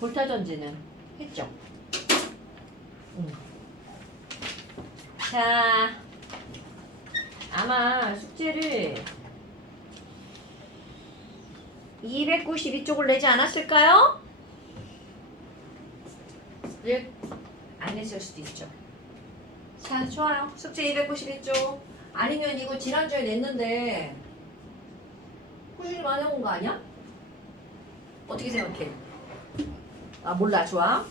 볼타 전지는 했죠. 자, 아마 숙제를 292쪽을 내지 않았을까요? 안 냈을 수도 있죠. 자, 좋아요. 숙제 292쪽. 아니면 이거 지난주에 냈는데 꾸준히 많이 해온 거 아니야? 어떻게 생각해? 아, 몰라. 좋아.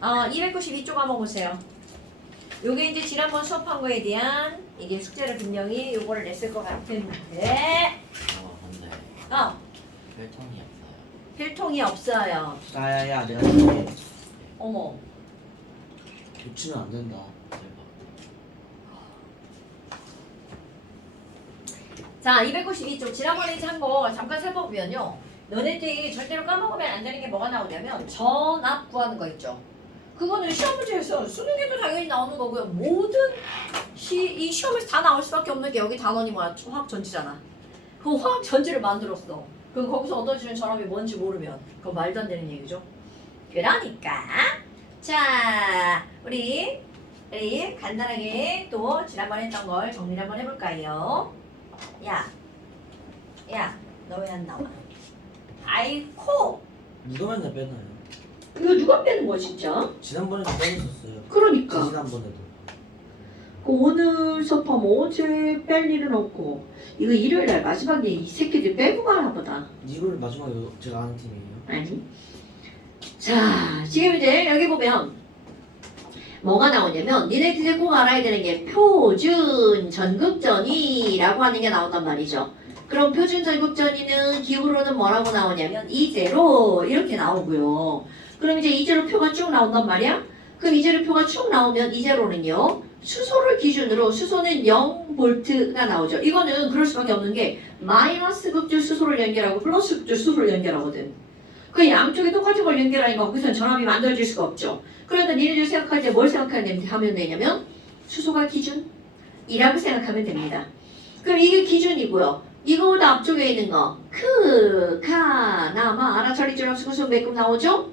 292쪽 한번 보세요. 요게 이제 지난번 수업한 거에 대한 이게 숙제를 분명히 요거를 냈을 것 같은데 근데 어, 혈통이 없어요. 필통이 없어요. 야야야 내가 이렇게 어머. 교치는 안 된다. 자, 292쪽 지난번에 이제 한 거 잠깐 살펴보면요. 너네들이 절대로 까먹으면 안 되는 게 뭐가 나오냐면 전압 구하는 거 있죠. 그거는 시험 문제에서 수능에도 당연히 나오는 거고요. 모든 이 시험에서 다 나올 수밖에 없는 게 여기 단원이 뭐야? 화학 전지잖아. 그 화학 전지를 만들었어. 그럼 거기서 얻어지는 전압이 뭔지 모르면 그건 말도 안 되는 얘기죠. 그러니까 자, 우리 간단하게 또 지난번에 했던 걸 정리를 한번 해볼까요? 야, 너 왜 안 나와? 아이코, 누가 맨날 빼나요? 이거 누가 빼는 거야 진짜? 지난번에도 빼냈었어요. 그러니까. 지난번에도. 오늘 수업하면 어제 뺄 일은 없고 이거 일요일날 마지막에 이 새끼들 빼고 가나 보다. 이걸 마지막에 제가 아는 팀이에요. 아니. 자, 지금 이제 여기 보면 뭐가 나오냐면 니네들이 꼭 알아야 되는 게 표준 전극전이라고 하는 게 나온단 말이죠. 그럼 표준 전극전이는 기호로는 뭐라고 나오냐면 이제로 이렇게 나오고요. 그럼 이제 이제로 표가 쭉 나온단 말이야. 그럼 이제로 표가 쭉 나오면 이제로는요. 수소를 기준으로 수소는 0V가 나오죠. 이거는 그럴 수밖에 없는 게 마이너스 극줄 수소를 연결하고 플러스 극줄 수소를 연결하거든. 그 양쪽에 똑같은 걸 연결하니까 거기서는 전압이 만들어질 수가 없죠. 그러니까 니네들 생각할 때 뭘 생각하면 되냐면 수소가 기준이라고 생각하면 됩니다. 그럼 이게 기준이고요. 이거보다 앞쪽에 있는 거 크, 카, 나, 마, 아라, 처리, 주랑, 수소, 매끔 나오죠?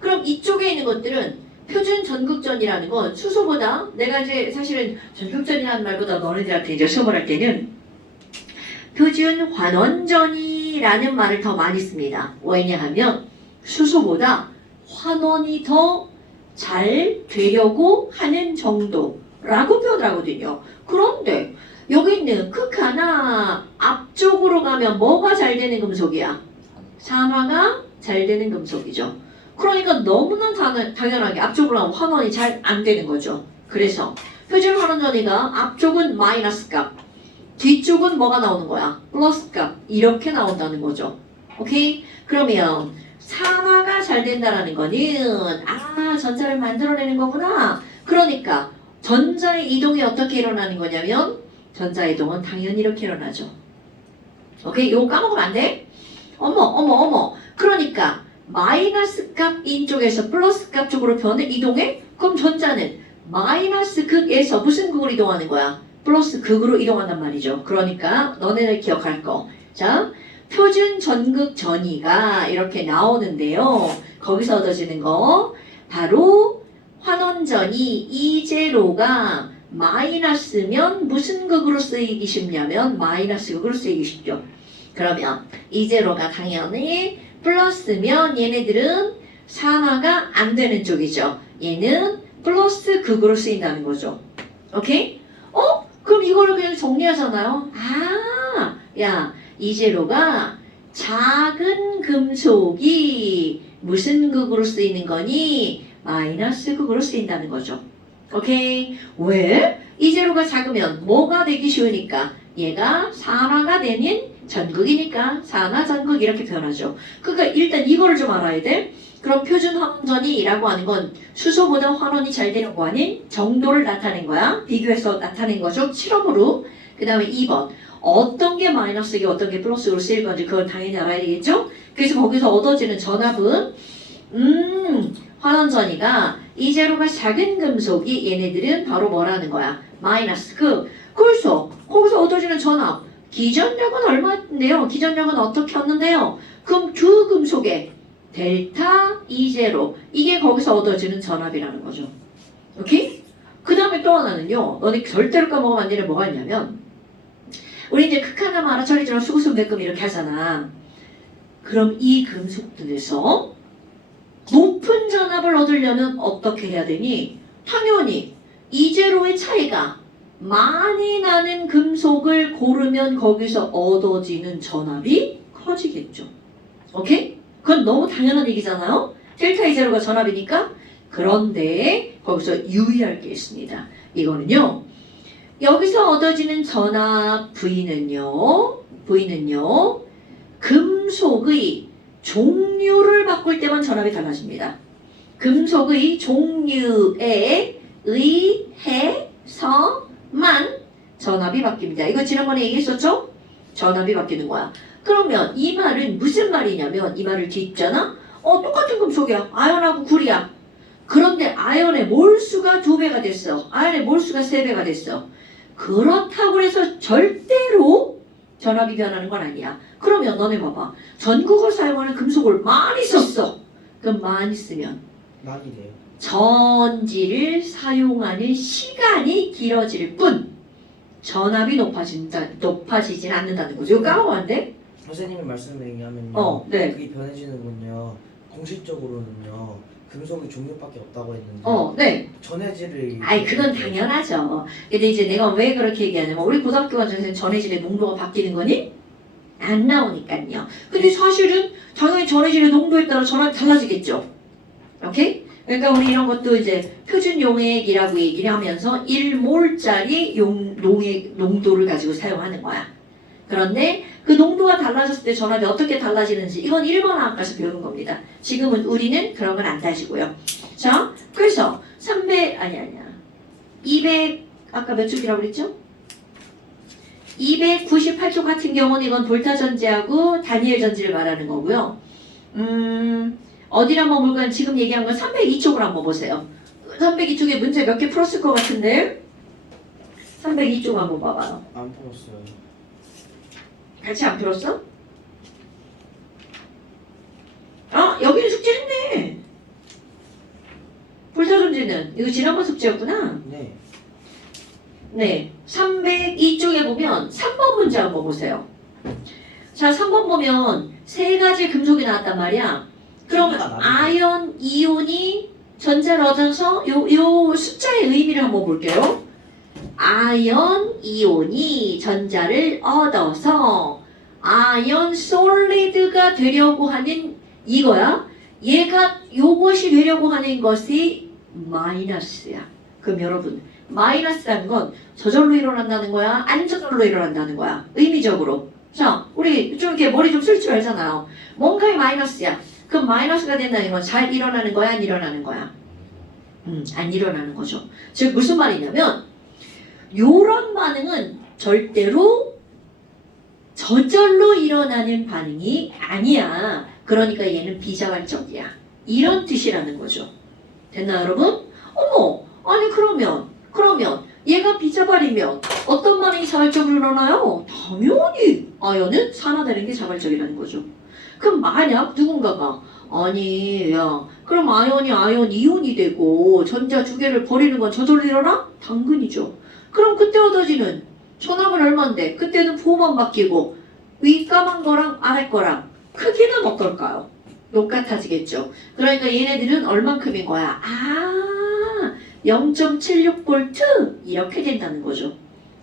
그럼 이쪽에 있는 것들은 표준 전극전이라는 건 수소보다 내가 이제 사실은 전극전이라는 말보다 너네들한테 이제 시험을 할 때는 표준 환원전이라는 말을 더 많이 씁니다. 왜냐하면 수소보다 환원이 더 잘 되려고 하는 정도라고 표현을 하거든요. 그런데 여기 있는 크카나 앞쪽으로 가면 뭐가 잘 되는 금속이야? 산화가 잘 되는 금속이죠. 그러니까 너무나 당연하게 앞쪽으로 가면 환원이 잘 안 되는 거죠. 그래서 표준 환원전이가 앞쪽은 마이너스 값, 뒤쪽은 뭐가 나오는 거야? 플러스 값. 이렇게 나온다는 거죠. 오케이? 그러면 산화가 잘 된다는 거는 전자를 만들어내는 거구나. 그러니까 전자의 이동이 어떻게 일어나는 거냐면 전자 이동은 당연히 이렇게 일어나죠. 오케이? 이거 까먹으면 안 돼? 어머. 그러니까 마이너스 값인 쪽에서 플러스 값 쪽으로 변을 이동해? 그럼 전자는 마이너스 극에서 무슨 극으로 이동하는 거야? 플러스 극으로 이동한단 말이죠. 그러니까 너네들 기억할 거. 자, 표준 전극 전이가 이렇게 나오는데요. 거기서 얻어지는 거 바로 환원전이 이제로가 마이너스면 무슨 극으로 쓰이기 쉽냐면 마이너스 극으로 쓰이기 쉽죠. 그러면 이제로가 당연히 플러스면 얘네들은 산화가 안 되는 쪽이죠. 얘는 플러스 극으로 쓰인다는 거죠. 오케이? 그럼 이거를 그냥 정리하잖아요. 야, 이제로가 작은 금속이 무슨 극으로 쓰이는 거니? 마이너스 극으로 쓰인다는 거죠. 오케이? 왜? 이제로가 작으면 뭐가 되기 쉬우니까 얘가 산화가 되는 전극이니까 산화 전극 이렇게 표현하죠. 그러니까 일단 이거를 좀 알아야 돼. 그럼 표준 환원전이라고 하는 건 수소보다 환원이 잘 되려고 하는 정도를 나타낸 거야. 비교해서 나타낸 거죠. 실험으로. 그 다음에 2번. 어떤 게 마이너스이고 어떤 게 플러스로 쓰일 건지 그걸 당연히 알아야 되겠죠? 그래서 거기서 얻어지는 전압은 환원전이가 이제로가 작은 금속이 얘네들은 바로 뭐라는 거야? 마이너스 그래서 거기서 얻어지는 전압 기전력은 얼마인데요? 기전력은 어떻게 얻는데요? 그럼 두 금속의 델타 E0 이게 거기서 얻어지는 전압이라는 거죠. 오케이? 그 다음에 또 하나는요. 너네 절대로 까먹으면 안 되는 뭐가 있냐면 우리 이제 극한함 알아처리처럼 수구수 매끔 이렇게 하잖아. 그럼 이 금속들에서 높은 전압을 얻으려면 어떻게 해야 되니? 당연히 E0의 차이가 많이 나는 금속을 고르면 거기서 얻어지는 전압이 커지겠죠. 오케이? 그건 너무 당연한 얘기잖아요. 델타 E0가 전압이니까. 그런데 거기서 유의할 게 있습니다. 이거는요. 여기서 얻어지는 전압 V는요. 금속의 종류를 바꿀 때만 전압이 달라집니다. 금속의 종류에 의해서만 전압이 바뀝니다. 이거 지난번에 얘기했었죠? 전압이 바뀌는 거야. 그러면 이 말은 무슨 말이냐면 이 말을 뒤집잖아? 똑같은 금속이야. 아연하고 구리야. 그런데 아연의 몰수가 2배가 됐어. 아연의 몰수가 3배가 됐어. 그렇다고 해서 절대로 전압이 변하는 건 아니야. 그러면 너네 봐봐. 전극을 사용하는 금속을 많이 썼어. 그럼 많이 쓰면 많이 돼요. 전지를 사용하는 시간이 길어질 뿐 전압이 높아지진 않는다는 거죠. 이거 까먹으면 안 돼? 선생님의 말씀을 얘기하면요. 네. 그게 변해지는 건요. 공식적으로는요. 금속의 종류밖에 없다고 했는데 네. 전해질을 아이, 그건 당연하죠. 근데 이제 내가 왜 그렇게 얘기하냐면 우리 고등학교 과정에서 전해질의 농도가 바뀌는 거니? 안 나오니까요. 근데 사실은 당연히 전해질의 농도에 따라 전압이 달라지겠죠. 오케이? 그러니까 우리 이런 것도 이제 표준 용액이라고 얘기를 하면서 1몰짜리 용액 농도를 가지고 사용하는 거야. 그런데 그 농도가 달라졌을 때 전압이 어떻게 달라지는지 이건 1번 학과에서 배우는 겁니다. 지금은 우리는 그런 건 안 따지고요. 자, 그래서 200 아까 몇 쪽이라고 그랬죠? 298쪽 같은 경우는 이건 볼타 전지하고 다니엘 전지를 말하는 거고요. 어디를 한번 볼까요? 지금 얘기한 건 302쪽을 한번 보세요. 302쪽에 문제 몇 개 풀었을 것 같은데 302쪽 한번 봐봐요. 안 풀었어요. 같이 안 풀었어? 여기는 숙제했네. 볼타 전지는 이거 지난번 숙제였구나. 네. 네, 302쪽에 보면 3번 문제 한번 보세요. 자, 3번 보면 세 가지 금속이 나왔단 말이야. 그럼 아연 이온이 전자를 얻어서 요 숫자의 의미를 한번 볼게요. 아연 이온이 전자를 얻어서 아연 솔리드가 되려고 하는 이거야. 얘가 요것이 되려고 하는 것이 마이너스야. 그럼 여러분 마이너스라는 건 저절로 일어난다는 거야? 안 저절로 일어난다는 거야? 의미적으로. 자, 우리 좀 이렇게 머리 좀 쓸 줄 알잖아요. 뭔가의 마이너스야. 그럼 마이너스가 된다는 건 잘 일어나는 거야? 안 일어나는 거야? 안 일어나는 거죠. 즉 무슨 말이냐면 요런 반응은 절대로 저절로 일어나는 반응이 아니야. 그러니까 얘는 비자발적이야. 이런 뜻이라는 거죠. 됐나요, 여러분? 어머, 아니 그러면 얘가 비자발이면 어떤 반응이 자발적으로 일어나요? 당연히 아연은 산화되는 게 자발적이라는 거죠. 그럼 만약 누군가가 아니 야 그럼 아연이 아연 이온이 되고 전자 2개를 버리는 건 저절로 일어나? 당근이죠. 그럼 그때 얻어지는 전압은 얼만데 그때는 부호만 바뀌고 위 까만 거랑 아래 거랑 크기는 어떨까요? 똑같아지겠죠. 그러니까 얘네들은 얼만큼인 거야? 0.76V 이렇게 된다는 거죠.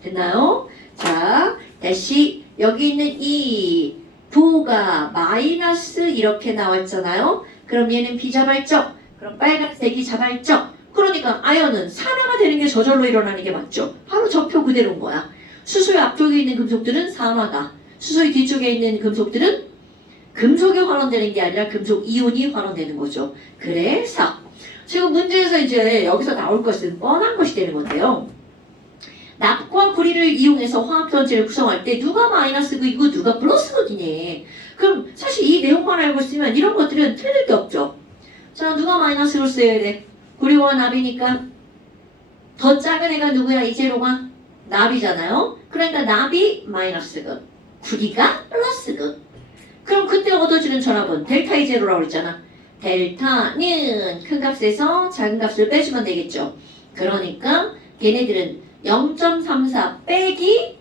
됐나요? 자, 다시 여기 있는 이 부가 마이너스 이렇게 나왔잖아요. 그럼 얘는 비자발적. 그럼 빨간색이 자발적. 그러니까 아연은 산화가 되는 게 저절로 일어나는 게 맞죠. 바로 저표 그대로인 거야. 수소의 앞쪽에 있는 금속들은 산화가, 수소의 뒤쪽에 있는 금속들은 금속이 환원되는 게 아니라 금속 이온이 환원되는 거죠. 그래서 지금 문제에서 이제 여기서 나올 것은 뻔한 것이 되는 건데요. 납과 구리를 이용해서 화학전지를 구성할 때 누가 마이너스극이고 누가 플러스극이니? 그럼 사실 이 내용만 알고 있으면 이런 것들은 틀릴 게 없죠. 자, 누가 마이너스를 써야 돼? 구리와 납이니까 더 작은 애가 누구야? 이 제로가? 납이잖아요. 그러니까 납이 마이너스극, 구리가 플러스극. 그럼 그때 얻어지는 전압은 델타 E0라고 그랬잖아. 델타는 큰 값에서 작은 값을 빼주면 되겠죠. 그러니까 얘네들은 0.34 빼기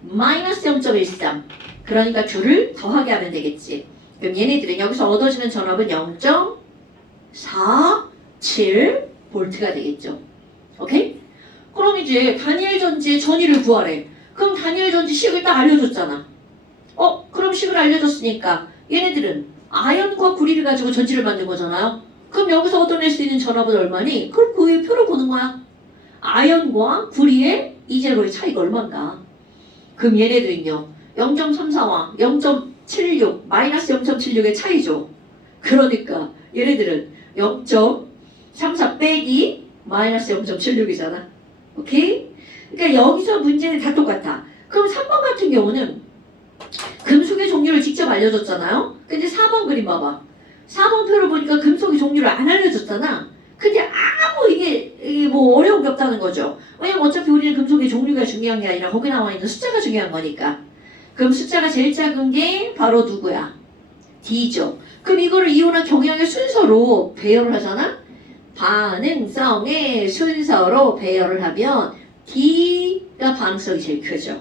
마이너스 0.13. 그러니까 둘을 더하게 하면 되겠지. 그럼 얘네들은 여기서 얻어지는 전압은 0.47 볼트가 되겠죠. 오케이? 그럼 이제 다니엘 전지의 전위를 구하래. 그럼 다니엘 전지 식을 딱 알려줬잖아. 그럼 식을 알려줬으니까 얘네들은 아연과 구리를 가지고 전지를 만든 거잖아요. 그럼 여기서 얻어낼 수 있는 전압은 얼마니? 그럼 그 위에 표를 보는 거야. 아연과 구리의 E0의 차이가 얼마인가? 그럼 얘네들은요 0.34와 0.76 마이너스 0.76의 차이죠. 그러니까 얘네들은 0.34 빼기 마이너스 0.76이잖아. 오케이? 그러니까 여기서 문제는 다 똑같아. 그럼 3번 같은 경우는 금속의 종류를 직접 알려줬잖아요. 근데 4번 그림 봐봐. 4번 표를 보니까 금속의 종류를 안 알려줬잖아. 근데 아무 이게 뭐 어려운 게 없다는 거죠. 왜냐면 어차피 우리는 금속의 종류가 중요한 게 아니라 거기 나와 있는 숫자가 중요한 거니까. 그럼 숫자가 제일 작은 게 바로 누구야? D죠. 그럼 이거를 이온화 경향의 순서로 배열을 하잖아. 반응성의 순서로 배열을 하면 D가 반응성이 제일 크죠.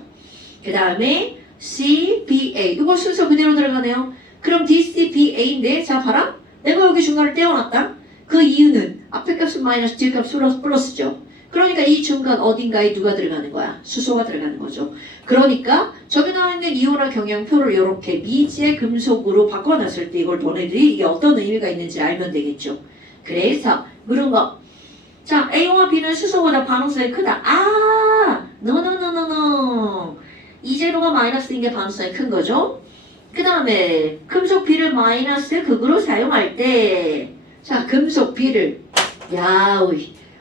그 다음에 C, B, A 이거 순서 그대로 들어가네요. 그럼 D, C, B, A인데 자 봐라. 내가 여기 중간을 떼어놨다. 그 이유는 앞에 값은 마이너스 뒤에 값은 플러스죠. 그러니까 이 중간 어딘가에 누가 들어가는 거야? 수소가 들어가는 거죠. 그러니까 저기 나와 있는 이온화 경향표를 이렇게 미지의 금속으로 바꿔놨을 때 이걸 너네들이 이게 어떤 의미가 있는지 알면 되겠죠. 그래서 물은 거. 자, A와 B는 수소보다 반응성이 크다. 노노노노노. E0가 마이너스인 게 반응성이 큰 거죠. 그 다음에 금속 B를 마이너스 극으로 사용할 때 자, 금속 B를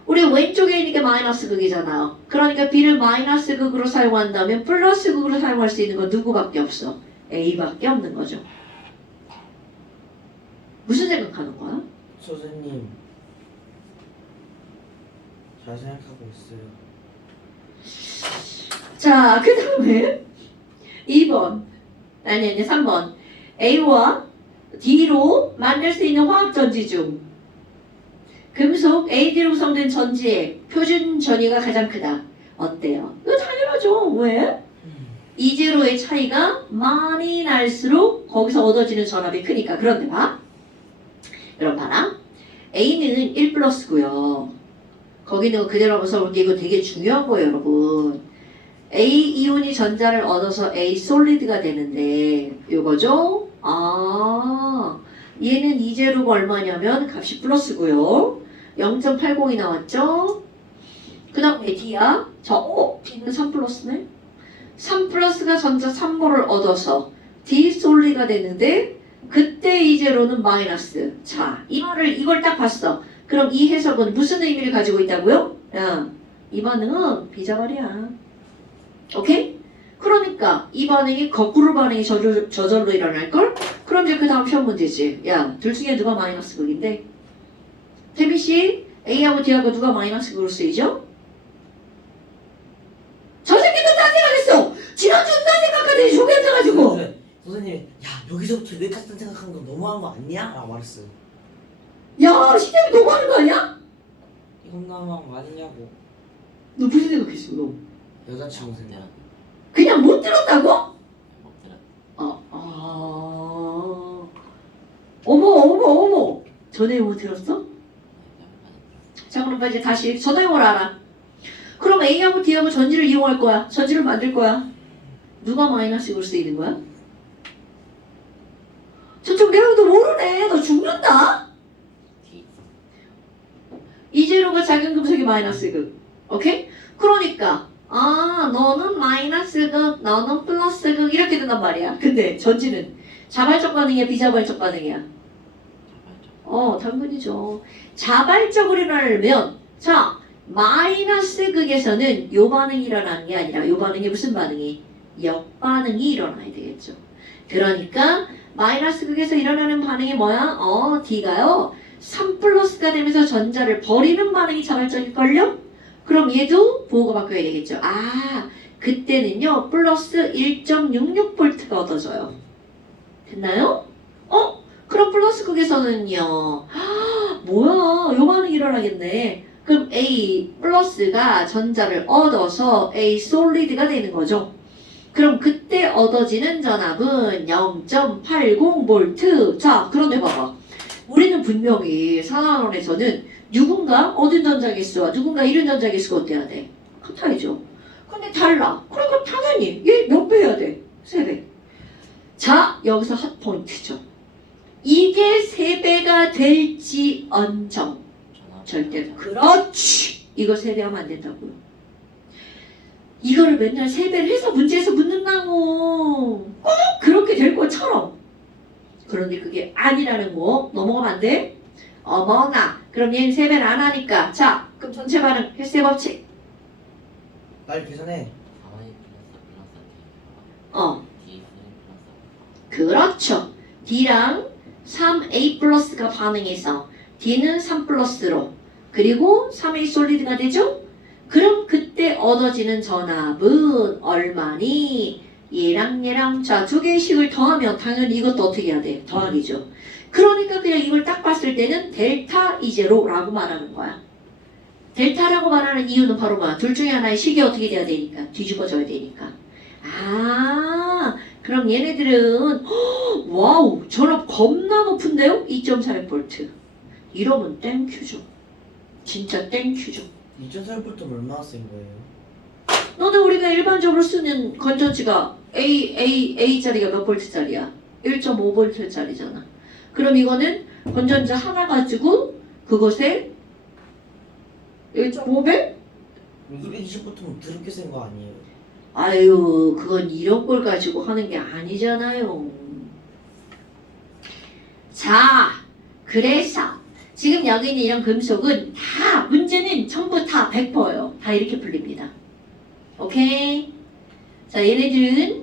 우리 왼쪽에 있는 게 마이너스 극이잖아요. 그러니까 B를 마이너스 극으로 사용한다면 플러스 극으로 사용할 수 있는 건 누구밖에 없어? A밖에 없는 거죠. 무슨 생각하는 거야? 선생님 잘 생각하고 있어요. 자, 그 다음에 2번 아니 3번 A와 D로 만들 수 있는 화학전지 중 금속 AD로 구성된 전지의 표준 전위가 가장 크다. 어때요? 이거 당연하죠. 왜? E0의 차이가 많이 날수록 거기서 얻어지는 전압이 크니까. 그런데 봐. 그럼 봐라. A는 1 플러스고요. 거기는 그대로 한번 써볼게. 이거 되게 중요한 거예요, 여러분. A 이온이 전자를 얻어서 A 솔리드가 되는데 이거죠? 얘는 E0가 얼마냐면 값이 플러스고요. 0.80이 나왔죠? 그 다음에 D야? D는 3 플러스네? 3 플러스가 전자 3모를 얻어서 D 솔리가 되는데 그때 E0는 마이너스. 자, 이걸 딱 봤어. 그럼 이 해석은 무슨 의미를 가지고 있다고요? 이 반응은 비자발이야. 오케이? 그러니까 이 반응이 거꾸로 반응이 저절로 일어날걸? 그럼 이제 그 다음 시험 문제지. 둘 중에 누가 마이너스 극인데? 태빈씨, A하고 D하고 누가 마이너스 극으로 쓰이죠? 저 새끼도 딴 생각했어! 지난주에 딴 생각하더니 저기 앉아가지고! 선생님, 야 여기서부터 여기까지 생각한 건 너무한 거 아니야? 라고 말했어요. 야, 시대이 너무하는 거 아니야? 이건 너무한 거 아니냐고. 너 무슨 생각했어, 너? 여자친구 생각. 그냥 못 들었다고? 못 들었. 어머. 저 내용 못 들었어? 자, 그럼 이제 다시 저 내용을 알아. 그럼 A하고 D하고 전지를 이용할 거야. 전지를 만들 거야. 누가 마이너스로 쓰이는 거야? 저쪽 내용도 모르네. 너 죽는다. E0가 작은 금속이 마이너스 극. 오케이? 그러니까 너는 마이너스 극, 너는 플러스 극 이렇게 된단 말이야. 근데 전지는 자발적 반응이야, 비자발적 반응이야? 당근이죠. 자발적으로 일어나려면 자, 마이너스 극에서는 요 반응이 일어나는 게 아니라 요 반응이 무슨 반응이? 역반응이 일어나야 되겠죠. 그러니까 마이너스 극에서 일어나는 반응이 뭐야? D가요 3 플러스가 되면서 전자를 버리는 반응이 자발적일걸요? 그럼 얘도 보호가 바뀌어야 되겠죠. 그때는요 플러스 1.66V가 얻어져요. 됐나요? 그럼 플러스 극에서는요. 뭐야, 요 반응이 일어나겠네. 그럼 A 플러스가 전자를 얻어서 A 솔리드가 되는 거죠. 그럼 그때 얻어지는 전압은 0.80V. 자, 그런데 봐봐. 우리는 분명히 산화원에서는 누군가 얻은 전자기수와 누군가 잃은 전자기수가 어때야 돼? 같아야죠. 근데 달라. 그러니까 당연히 얘 몇 배 해야 돼? 3배. 자, 여기서 핫 포인트죠. 이게 3배가 될지 언정. 절대. 그렇지. 이거 3배 하면 안 된다고요. 이거를 맨날 3배를 해서 문제에서 묻는다고. 꼭 그렇게 될 것처럼. 그런데 그게 아니라는 거 넘어가면 안 돼. 어머나. 그럼 얘는 3배를 안 하니까. 자, 그럼 전체 반응 헬스의 법칙. 빨리 계산해. 4y 플러스 어, D 플러스 그렇죠. D랑 3A 플러스가 반응해서 D는 3 플러스로 그리고 3A 솔리드가 되죠? 그럼 그때 얻어지는 전압은 얼마니? 얘랑 자, 두 개의 식을 더하면 당연히 이것도 어떻게 해야 돼? 더하기죠. 그러니까 그냥 이걸 딱 봤을 때는 델타 이제로라고 말하는 거야. 델타라고 말하는 이유는 바로 뭐야? 둘 중에 하나의 식이 어떻게 돼야 되니까? 뒤집어져야 되니까. 아, 그럼 얘네들은 와우, 전압 겁나 높은데요? 2.4V. 이러면 땡큐죠. 진짜 땡큐죠. 2.4V면 얼마나 센 거예요? 너는 우리가 일반적으로 쓰는 건전지가 A자리가 몇 볼트짜리야? 1.5V짜리잖아. 그럼 이거는 건전지 하나 가지고 그것에 1.5배? 220V면 드럽게 센 거 아니에요? 아유, 그건 이런 걸 가지고 하는 게 아니잖아요. 자, 그래서 지금 여기 있는 이런 금속은 다 문제는 전부 다 100%예요. 다 이렇게 풀립니다. 오케이? 자, 얘네들은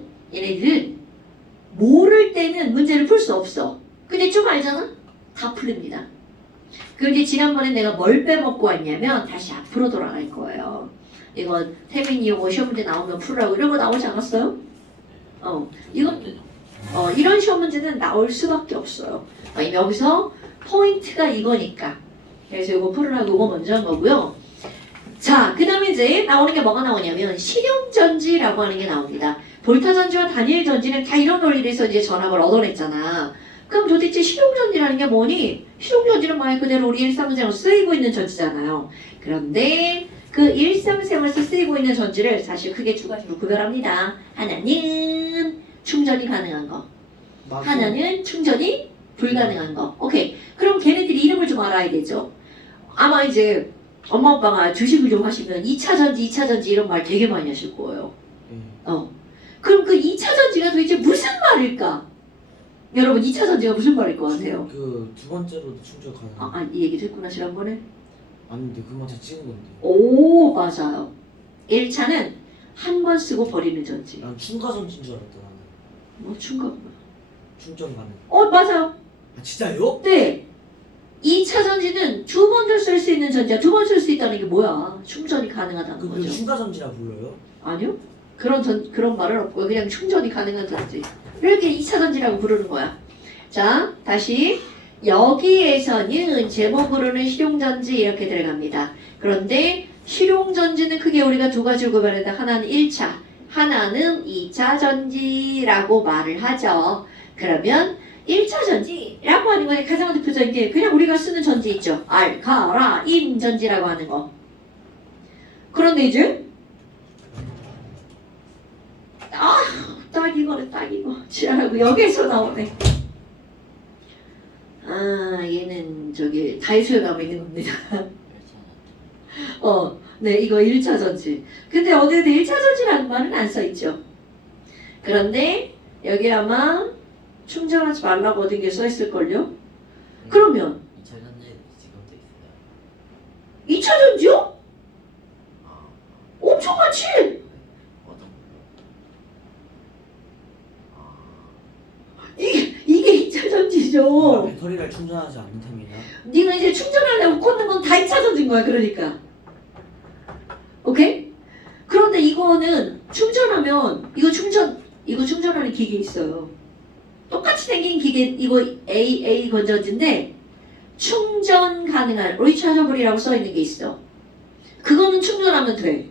모를 때는 문제를 풀 수 없어. 근데 좀 알잖아? 다 풀립니다. 그런데 지난번에 내가 뭘 빼먹고 왔냐면 다시 앞으로 돌아갈 거예요. 이거 태민이 이거 시험 문제 나오면 풀으라고 이런 거 나오지 않았어요? 이런 시험 문제는 나올 수밖에 없어요. 여기서 포인트가 이거니까. 그래서 이거 풀으라고 이거 먼저 한 거고요. 자, 그 다음에 이제 나오는 게 뭐가 나오냐면 실용전지라고 하는 게 나옵니다. 볼타전지와 단일전지는 다 이런 원리에서 이제 전압을 얻어냈잖아. 그럼 도대체 실용전지라는 게 뭐니? 실용전지는 말 그대로 우리 일상생활 쓰이고 있는 전지잖아요. 그런데 그 일상생활에서 쓰이고 있는 전지를 사실 크게 두 가지로 구별합니다. 하나는 충전이 가능한 거. 하나는 충전이 불가능한 거. 오케이. 그럼 걔네들이 이름을 좀 알아야 되죠. 아마 이제 엄마 아빠가 주식을 좀 하시면 2차 전지 이런 말 되게 많이 하실 거예요. 그럼 그 2차 전지가 도대체 무슨 말일까? 여러분 2차 전지가 무슨 말일 것 같아요? 그 두 번째로도 충전 가능. 이 얘기 듣구나 지난번에? 아닌데 그만 제가 찍은 건데. 오, 맞아요. 1차는 한 번 쓰고 버리는 전지. 난 충가전지인 줄 알았다 나는. 뭐 충격. 충전 가능. 맞아요. 아 진짜요? 네. 2차 전지는 두 번 더 쓸 수 있는 전지야. 두 번 쓸 수 있다는 게 뭐야? 충전이 가능하다는 그걸 거죠. 충가전지라 불러요? 아니요. 그런 말은 없고요. 그냥 충전이 가능한 전지. 이렇게 2차 전지라고 부르는 거야. 자, 다시 여기에서는 제목으로는 실용전지 이렇게 들어갑니다. 그런데 실용전지는 크게 우리가 두 가지로 구별한다. 하나는 1차, 하나는 2차 전지라고 말을 하죠. 그러면 1차 전지라고 하는 거에 가장 대표적인 게 그냥 우리가 쓰는 전지 있죠. 알카라인 전지라고 하는 거. 그런데 이제 딱 이거네, 딱 이거. 지랄하고 여기에서 나오네. 얘는 저기 다이소에 가면 있는 겁니다. 네, 이거 1차 전지. 근데 어디에도 1차 전지라는 말은 안 써있죠. 그런데 여기 아마 충전하지 말라고 어딘 게 써있을걸요? 그러면 2차 전지 지금도 있어요. 2차 전지요? 아, 엄청 많지? 어떤 이게 2차 전지죠. 배터리를 충전하지 않는 템이나? 네가 이제 충전하려고 꽂는 건 다 2차 전지인 거야. 그러니까. 오케이? 그런데 이거는 충전하면 이거 충전하는 기계 있어요. 똑같이 생긴 기계 이거 AA 건전지인데 충전 가능한 리차저블이라고 써 있는 게 있어. 그거는 충전하면 돼.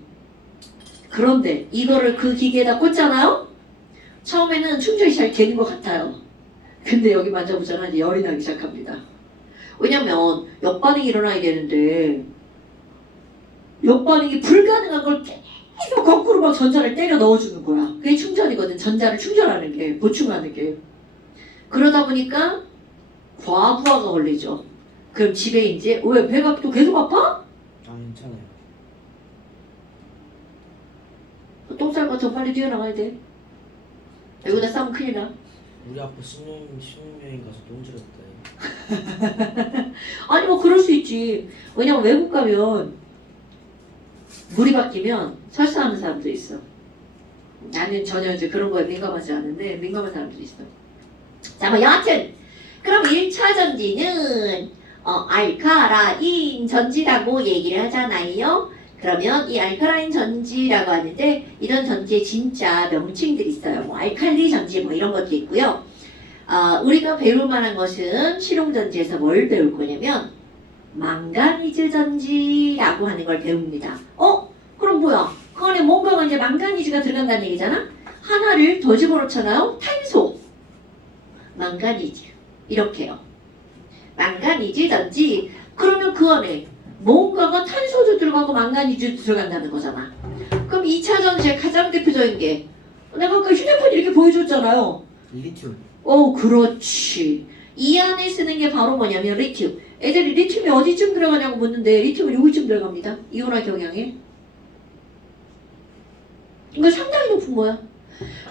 그런데 이거를 그 기계에다 꽂잖아요. 처음에는 충전이 잘 되는 것 같아요. 근데 여기 만져보잖아 이제 열이 나기 시작합니다. 왜냐면 역반응이 일어나야 되는데 역반응이 불가능한 걸 계속 거꾸로 막 전자를 때려 넣어주는 거야. 그게 충전이거든. 전자를 충전하는 게, 보충하는 게. 그러다 보니까 과부하가 걸리죠. 그럼 집에 이제 왜 배가 또 계속 아파? 아 괜찮아요. 똥 쌀 것 같아. 빨리 뛰어나가야 돼. 여기다 싸면 큰일 나. 우리 아빠 신혼여행 가서 똥질했대. 아니 뭐 그럴 수 있지. 왜냐면 외국 가면 물이 바뀌면 설사하는 사람도 있어. 나는 전혀 이제 그런 거에 민감하지 않은데 민감한 사람도 있어. 자, 뭐 여하튼 그럼 1차 전지는 알카라인 전지라고 얘기를 하잖아요. 그러면 이 알카라인 전지라고 하는데 이런 전지의 진짜 명칭들이 있어요. 뭐 알칼리 전지 뭐 이런 것도 있고요. 우리가 배울 만한 것은 실용 전지에서 뭘 배울 거냐면 망가니즈 전지라고 하는 걸 배웁니다. 그럼 뭐야? 그 안에 뭔가가 이제 망가니즈가 들어간다는 얘기잖아? 하나를 더 집어넣잖아요? 탄소. 망가니즈. 이렇게요. 망가니즈 전지. 그러면 그 안에 뭔가가 탄소도 들어가고 망가니즈도 들어간다는 거잖아. 그럼 2차 전지의 가장 대표적인 게 내가 아까 휴대폰 이렇게 보여줬잖아요. 리튬. 그렇지. 이 안에 쓰는 게 바로 뭐냐면 리튬. 애들이 리튬이 어디쯤 들어가냐고 묻는데 리튬은 여기쯤 들어갑니다. 이온화 경향에. 이거 상당히 높은 거야.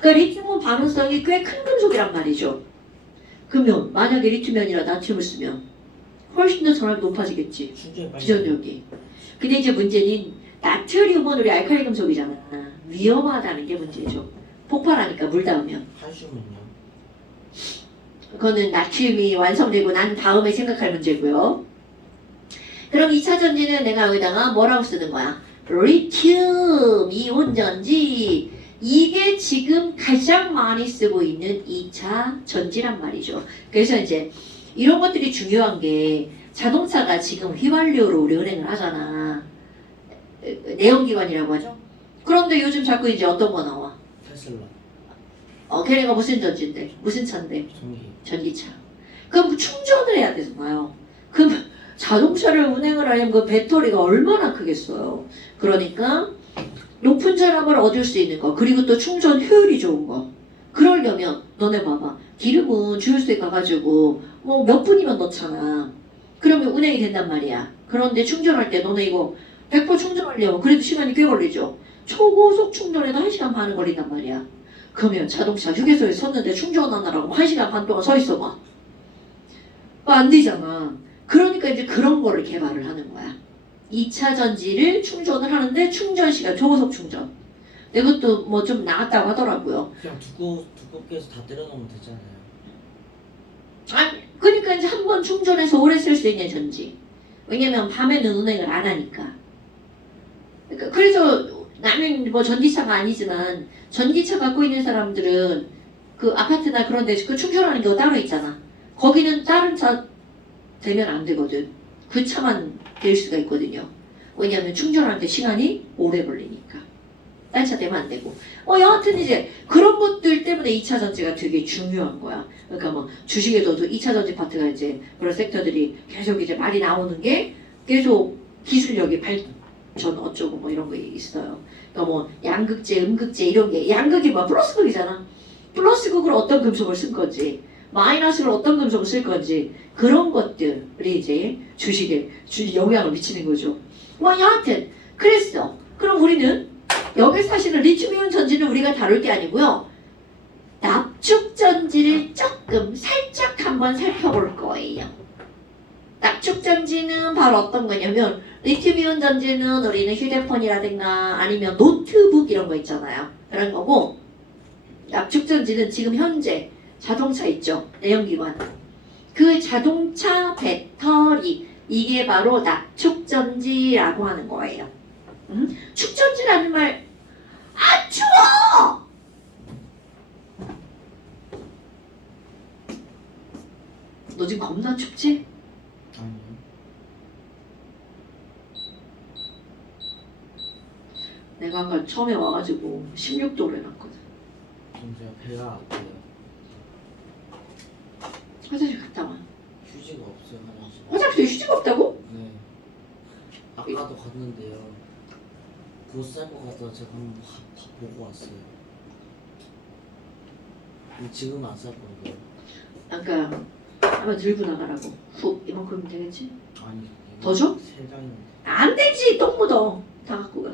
그러니까 리튬은 반응성이 꽤 큰 금속이란 말이죠. 그러면 만약에 리튬이 아니라 나트륨을 쓰면 훨씬 더 전압이 높아지겠지. 충전이 빨리. 기전력이. 근데 이제 문제는 나트륨은 우리 알칼리 금속이잖아. 위험하다는 게 문제죠. 폭발하니까 물 닿으면. 칼슘은요? 그거는 나트륨이 완성되고 난 다음에 생각할 문제고요. 그럼 2차 전지는 내가 여기다가 뭐라고 쓰는 거야? 리튬 이온 전지. 이게 지금 가장 많이 쓰고 있는 2차 전지란 말이죠. 그래서 이제 이런 것들이 중요한 게 자동차가 지금 휘발유로 우리 운행을 하잖아. 내연기관이라고 하죠. 그런데 요즘 자꾸 이제 어떤 거 나와? 테슬라. 걔네가 무슨 전지인데? 무슨 차인데? 전기. 전기차. 그럼 충전을 해야 되잖아요. 그럼 자동차를 운행을 하려면 그 배터리가 얼마나 크겠어요. 그러니까 높은 전압을 얻을 수 있는 거, 그리고 또 충전 효율이 좋은 거. 그러려면 너네 봐봐. 기름은 주유소에 가가지고 뭐 몇 분이면 넣잖아. 그러면 운행이 된단 말이야. 그런데 충전할 때 너네 이거 100% 충전하려면 그래도 시간이 꽤 걸리죠. 초고속 충전에도 1시간 반은 걸린단 말이야. 그러면 자동차 휴게소에 섰는데 충전하느라고 1시간 반 동안 서 있어 봐. 안 되잖아. 그러니까 이제 그런 거를 개발을 하는 거야. 2차 전지를 충전을 하는데 충전 시간, 초고속 충전. 이것도 뭐 좀 나았다고 하더라고요. 그냥 두껍게 해서 다 때려 넣으면 되잖아요. 그러니까 이제 한 번 충전해서 오래 쓸 수 있는 전지. 왜냐면 밤에는 운행을 안 하니까. 그러니까 그래서 나는 뭐 전기차가 아니지만 전기차 갖고 있는 사람들은 그 아파트나 그런 데서 그 충전하는 게 따로 있잖아. 거기는 다른 차 되면 안 되거든. 그 차만 될 수가 있거든요. 왜냐하면 충전하는데 시간이 오래 걸리니까. 딴 차 되면 안 되고. 여하튼 이제 그런 것들 때문에 2차 전지가 되게 중요한 거야. 그러니까 뭐 주식에서도 2차 전지 파트가 이제 그런 섹터들이 계속 이제 많이 나오는 게 계속 기술력이 발전 어쩌고 뭐 이런 거 있어요. 그러니까 뭐 양극재, 음극재 이런 게 양극이 뭐 플러스극이잖아. 플러스극으로 어떤 금속을 쓴 건지 마이너스로 어떤 금속을 쓸 건지 그런 것들이 이제 주식에 영향을 미치는 거죠. 여하튼 그랬어. 그럼 우리는 여기 사실은 리튬이온 전지는 우리가 다룰 게 아니고요. 납축 전지를 조금 살짝 한번 살펴볼 거예요. 납축 전지는 바로 어떤 거냐면 리튬이온 전지는 우리는 휴대폰이라든가 아니면 노트북 이런 거 있잖아요. 그런 거고 납축 전지는 지금 현재 자동차 있죠. 내연기관. 그 자동차 배터리 이게 바로 납축 전지라고 하는 거예요. 축전지라는 말 추워! 너 지금 겁나 춥지? 아니요. 내가 아까 처음에 와가지고 16도로 해놨거든. 좀 제가 배가 아파요. 화장실 갔다 와. 휴지가 없어요 화장실. 화장실에 휴지가 없다고? 네. 아까도 갔는데요. 곧 쌀 것 같아서 제가 한번 보고 왔어요. 근데 지금은 안 쌀 건데요. 아까 한번 들고 나가라고. 후 이만큼이면 되겠지? 아니. 이거 더 줘? 세 장인데. 안 되지. 똥 묻어. 다 갖고 가.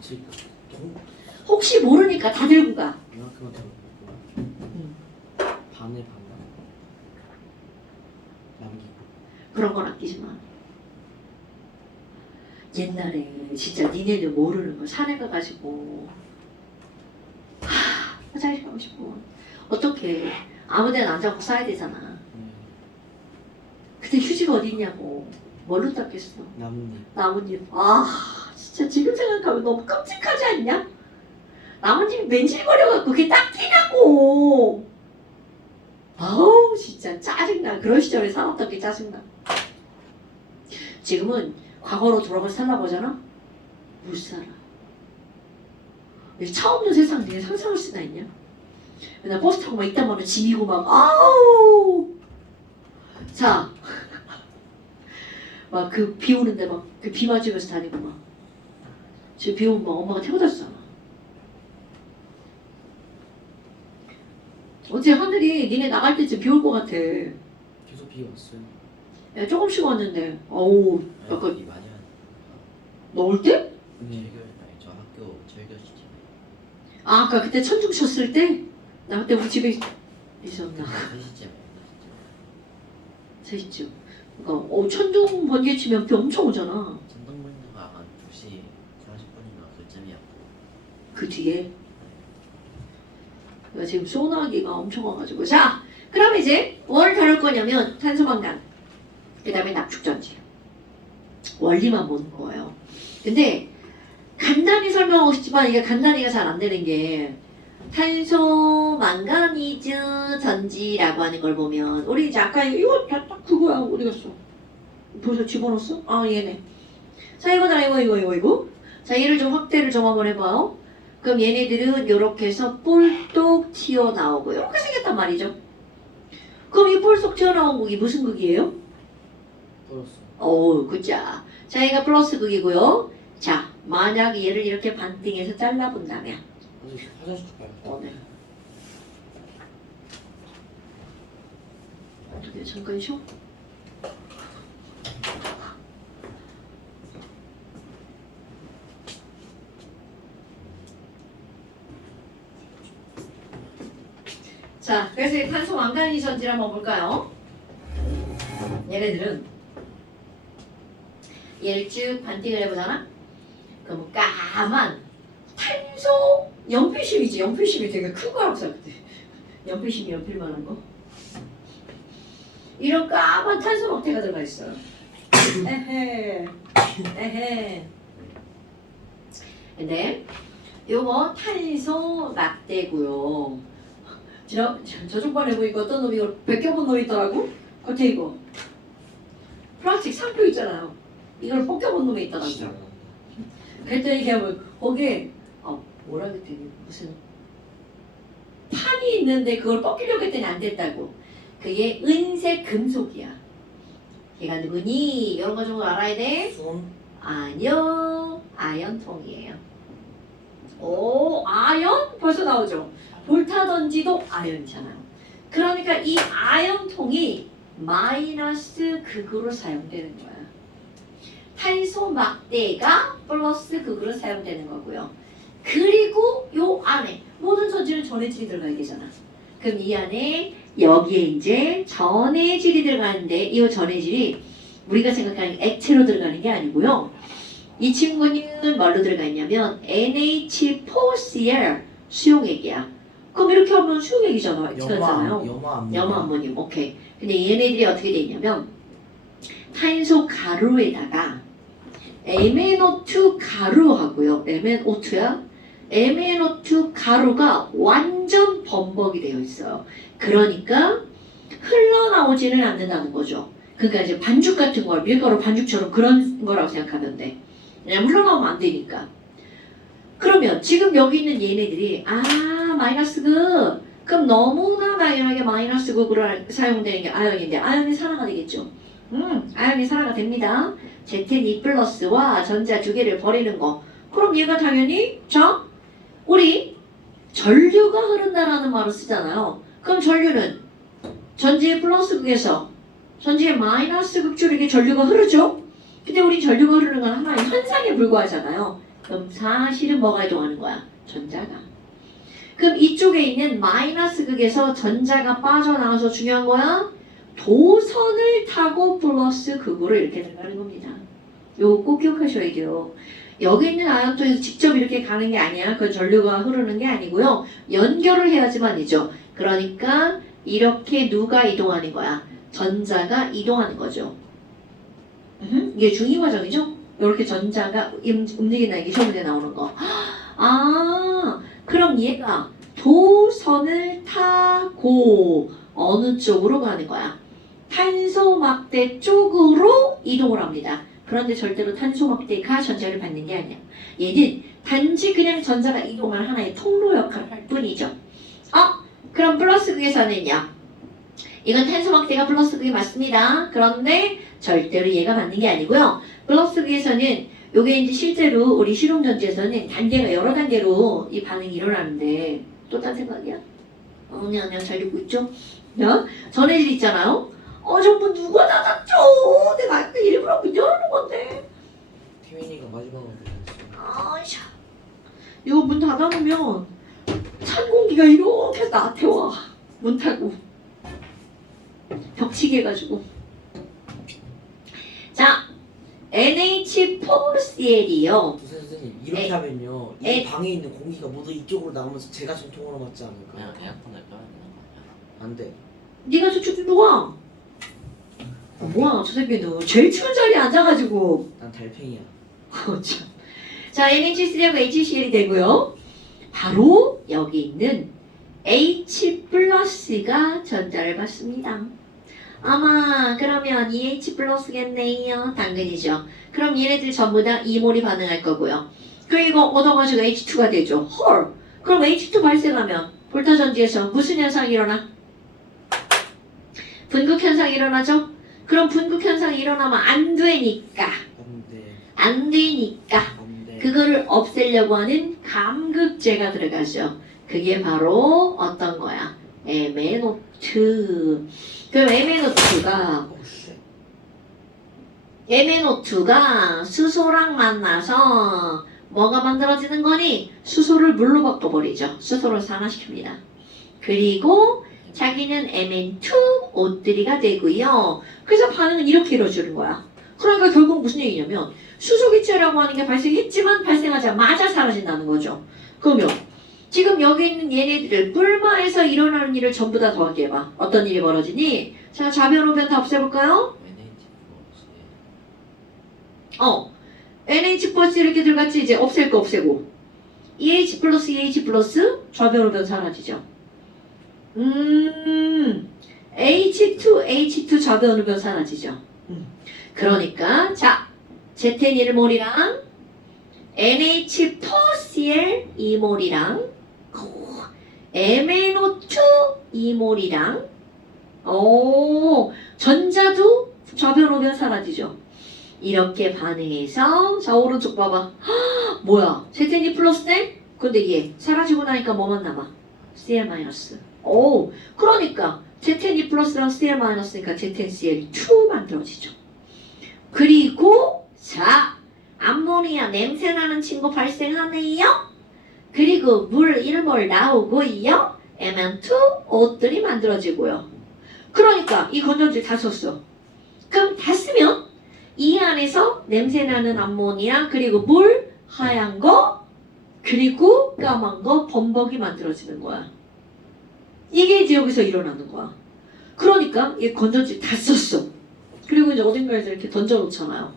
지금 동 혹시 모르니까 다 들고 가. 이만큼만 더 먹고 반에 반 남기고. 그런 건 아끼지 마. 옛날에 진짜 니네들 모르는 거 산에 가가지고 화장실 가고 싶어. 어떻게 아무데나 앉아서 싸야 되잖아. 네. 그때 휴지가 어디 있냐고. 뭘로 닦겠어? 나뭇잎. 나뭇잎. 아 진짜 지금 생각하면 너무 끔찍하지 않냐? 나뭇잎이 맨질거려갖고 그게 닦이냐고. 아우 진짜 짜증나. 그런 시절에 살았던 게 짜증나. 지금은 과거로 돌아가서 살라고 하잖아? 못 살아. 차 없는 세상 네가 상상할 수나 있냐? 맨날 버스 타고 막 이딴 말로 짐이고 막 아우. 자, 막 그 비 오는데 막 그 비 맞으면서 다니고 막 지금 비 오면 막 엄마가 태워다 주잖아. 어제 하늘이 니네 나갈 때쯤 비 올 것 같아. 계속 비 왔어요. 야, 조금씩 왔는데 어우 약간 이 많이 하는. 넣을 때? 네. 아니, 저 학교 절교시키네. 아 아까 그때 천둥 쳤을 때? 나 그때 우리 집에 있었나? 3시쯤. 세시쯤. 그러니까 천둥 번개 치면 비 엄청 오잖아. 전동문화가 한 2시 40분인가 그쯤이었고. 그 뒤에. 그러니까 지금 소나기가 엄청 와가지고. 자, 그럼 이제 뭘 다룰 거냐면 탄소망간, 그 다음에 납축전지. 원리만 보는 거예요. 근데 간단히 설명하고 싶지만 이게 간단히가 잘 안 되는 게 탄소 망가니즈 전지라고 하는 걸 보면 우리 이제 아까 이거 딱 그거야. 어디 갔어? 벌써 집어넣었어? 아 얘네. 자 이거다 이거. 자 얘를 좀 확대를 좀 한번 해봐요. 그럼 얘네들은 이렇게 해서 볼록 튀어나오고 이렇게 생겼단 말이죠. 그럼 이 볼록 튀어나온 극이 무슨 극이에요? 플러스. 어우 그자. 자 얘가 플러스 극이고요. 자 만약 얘를 이렇게 반띵해서 잘라본다면 화장실 좀 가요. 네. 어떻게 잠깐 쉬어? 자, 그래서 이 탄소 망가니 전지를 한번 볼까요? 얘네들은 얘를 쭉 반띵을 해보잖아? 그럼 까만 탄소 연필심이지. 연필심이 되게 큰 거라고 생각해. 연필심이 연필만한 거. 이런 까만 탄소 막대가 들어가 있어요. 에헤. 근데 요거 탄소 막대고요. 저쪽 반에 보니까 어떤 놈이 이걸 벗겨본 놈이 있더라고. 겉에 이거 플라스틱 상표 있잖아요. 이걸 벗겨본 놈이 있더라고요. 그랬더니 이게 뭐 거기에 뭐라 그랬더니 무슨 판이 있는데 그걸 벗기려고 했더니 안 됐다고. 그게 은색 금속이야. 걔가 누구니? 이런 거 좀 알아야 돼. 수은. 아니요. 아연통이에요. 오, 아연? 벌써 나오죠. 볼타던지도 아연이잖아요. 그러니까 이 아연통이 마이너스 극으로 사용되는 거야. 탄소 막대가 플러스 극으로 사용되는 거고요. 그리고 요 안에 모든 전지는 전해질이 들어가야 되잖아. 그럼 이 안에 여기에 이제 전해질이 들어가는데 이 전해질이 우리가 생각하는 액체로 들어가는 게 아니고요. 이 친구는 뭘로 들어가 있냐면 NH4Cl 수용액이야. 그럼 이렇게 하면 수용액이잖아. 액체잖아요. 염화암모늄. 오케이. 근데 얘네들이 어떻게 돼 있냐면 탄소 가루에다가 MnO2 가루하고요. MnO2야? MnO2 가루가 완전 범벅이 되어 있어요. 그러니까 흘러나오지는 않는다는 거죠. 그러니까 이제 반죽 같은 걸 밀가루 반죽처럼 그런 거라고 생각하면 돼. 왜냐면 흘러나오면 안 되니까. 그러면 지금 여기 있는 얘네들이 마이너스 극 그럼 너무나 당연하게 마이너스 극으로 사용되는 게 아연인데 아연이 산화가 되겠죠. 아연이 산화가 됩니다. ZN2 플러스와 전자 두 개를 버리는 거. 그럼 얘가 당연히 자 우리 전류가 흐른다라는 말을 쓰잖아요. 그럼 전류는 전지의 플러스 극에서 전지의 마이너스 극 쪽에 전류가 흐르죠. 근데 우리 전류가 흐르는 건 하나의 현상에 불과하잖아요. 그럼 사실은 뭐가 이동하는 거야? 전자가. 그럼 이쪽에 있는 마이너스 극에서 전자가 빠져나와서 중요한 거야? 도선을 타고 플러스 극으로 이렇게 들어가는 겁니다. 요거 꼭 기억하셔야 돼요. 여기 있는 아연토에서 직접 이렇게 가는 게 아니야. 그 전류가 흐르는 게 아니고요. 연결을 해야지만이죠. 그러니까 이렇게 누가 이동하는 거야? 전자가 이동하는 거죠. 이게 중2 과정이죠? 이렇게 전자가 움직인다 이게 시험 문제 나오는 거. 그럼 얘가 도선을 타고 어느 쪽으로 가는 거야? 탄소 막대 쪽으로 이동을 합니다. 그런데 절대로 탄소 막대가 전자를 받는 게 아니야. 얘는 단지 그냥 전자가 이동할 하나의 통로 역할을 할 뿐이죠. 그럼 플러스 극에서는요. 이건 탄소 막대가 플러스 극이 맞습니다. 그런데 절대로 얘가 맞는 게 아니고요. 플러스 극에서는 요게 이제 실제로 우리 실용전지에서는 단계가 여러 단계로 이 반응이 일어나는데 또 딴 생각이야? 아니야 잘 읽고 있죠? 야 전해질 있잖아요. 전부 누가 닫았죠? 내가 아까 일부러 문 열어놓은 건데. 태민이가 마지막으로 아이샤. 이거 문 닫아놓으면 찬 공기가 이렇게 나한테 와. 문 타고. 벽치기 해가지고. 자, NH4Cl이요. 선생님 이렇게 하면요 이 방에 있는 공기가 모두 이쪽으로 나오면서 제가 전통으로 맞지 않을까? 그냥 에어컨을 껴야 되는 거 아니야? 안 돼. 네가 저쪽 누가? 뭐야 저 새끼는 제일 추운 자리에 앉아가지고. 난 달팽이야. 참. 자, NH3하고 HCl이 되고요. 바로 여기 있는 H 플러스가 전자를 받습니다. 아마 그러면 EH 플러스겠네요. 당근이죠. 그럼 얘네들 전부 다 이몰이 반응할 거고요. 그리고 얻어가지고 H2가 되죠. 헐. 그럼 H2 발생하면 볼타 전지에서 무슨 현상이 일어나? 분극 현상이 일어나죠? 그럼 분극 현상이 일어나면 안 되니까. 안 돼. 안 되니까. 안 돼. 그거를 없애려고 하는 감극제가 들어가죠. 그게 바로 어떤 거야? MnO2. 그럼 MnO2가 수소랑 만나서 뭐가 만들어지는 거니? 수소를 물로 바꿔버리죠. 수소를 산화시킵니다. 그리고 자기는 Mn2O3가 되고요. 그래서 반응은 이렇게 이루어지는 거야. 그러니까 결국 무슨 얘기냐면 수소기체라고 하는 게 발생했지만 발생하자마자 사라진다는 거죠. 그러면 지금 여기 있는 얘네들을 뿔마에서 일어나는 일을 전부 다 더하게 해봐. 어떤 일이 벌어지니? 자, 좌변 우변 다 없애볼까요? NH 플러스 이렇게 들어갔지? 이제 없앨 거 없애고 EH 플러스 좌변 우변 사라지죠. H2 좌변 우변 사라지죠. 그러니까 자 ZN 1몰이랑 NH4Cl 2몰이랑 MnO2 2몰이랑 전자도 좌변 우변 사라지죠. 이렇게 반응해서 자 오른쪽 봐봐. 뭐야 ZN2 플러스네? 근데 얘 사라지고 나니까 뭐만 남아? Cl 마이너스. 그러니까 ZN2 플러스랑 Cl 마이너스니까 ZnCl2 만들어지죠. 그리고 자 암모니아 냄새나는 친구 발생하네요. 그리고 물 1몰 나오고요. Mn2O3 만들어지고요. 그러니까 이 건전지 다 썼어. 그럼 다 쓰면 이 안에서 냄새나는 암모니아 그리고 물 하얀 거 그리고 까만 거 범벅이 만들어지는 거야. 이게 이제 여기서 일어나는 거야. 그러니까 이 건전지 다 썼어. 그리고 이제 어딘가에서 이렇게 던져놓잖아요.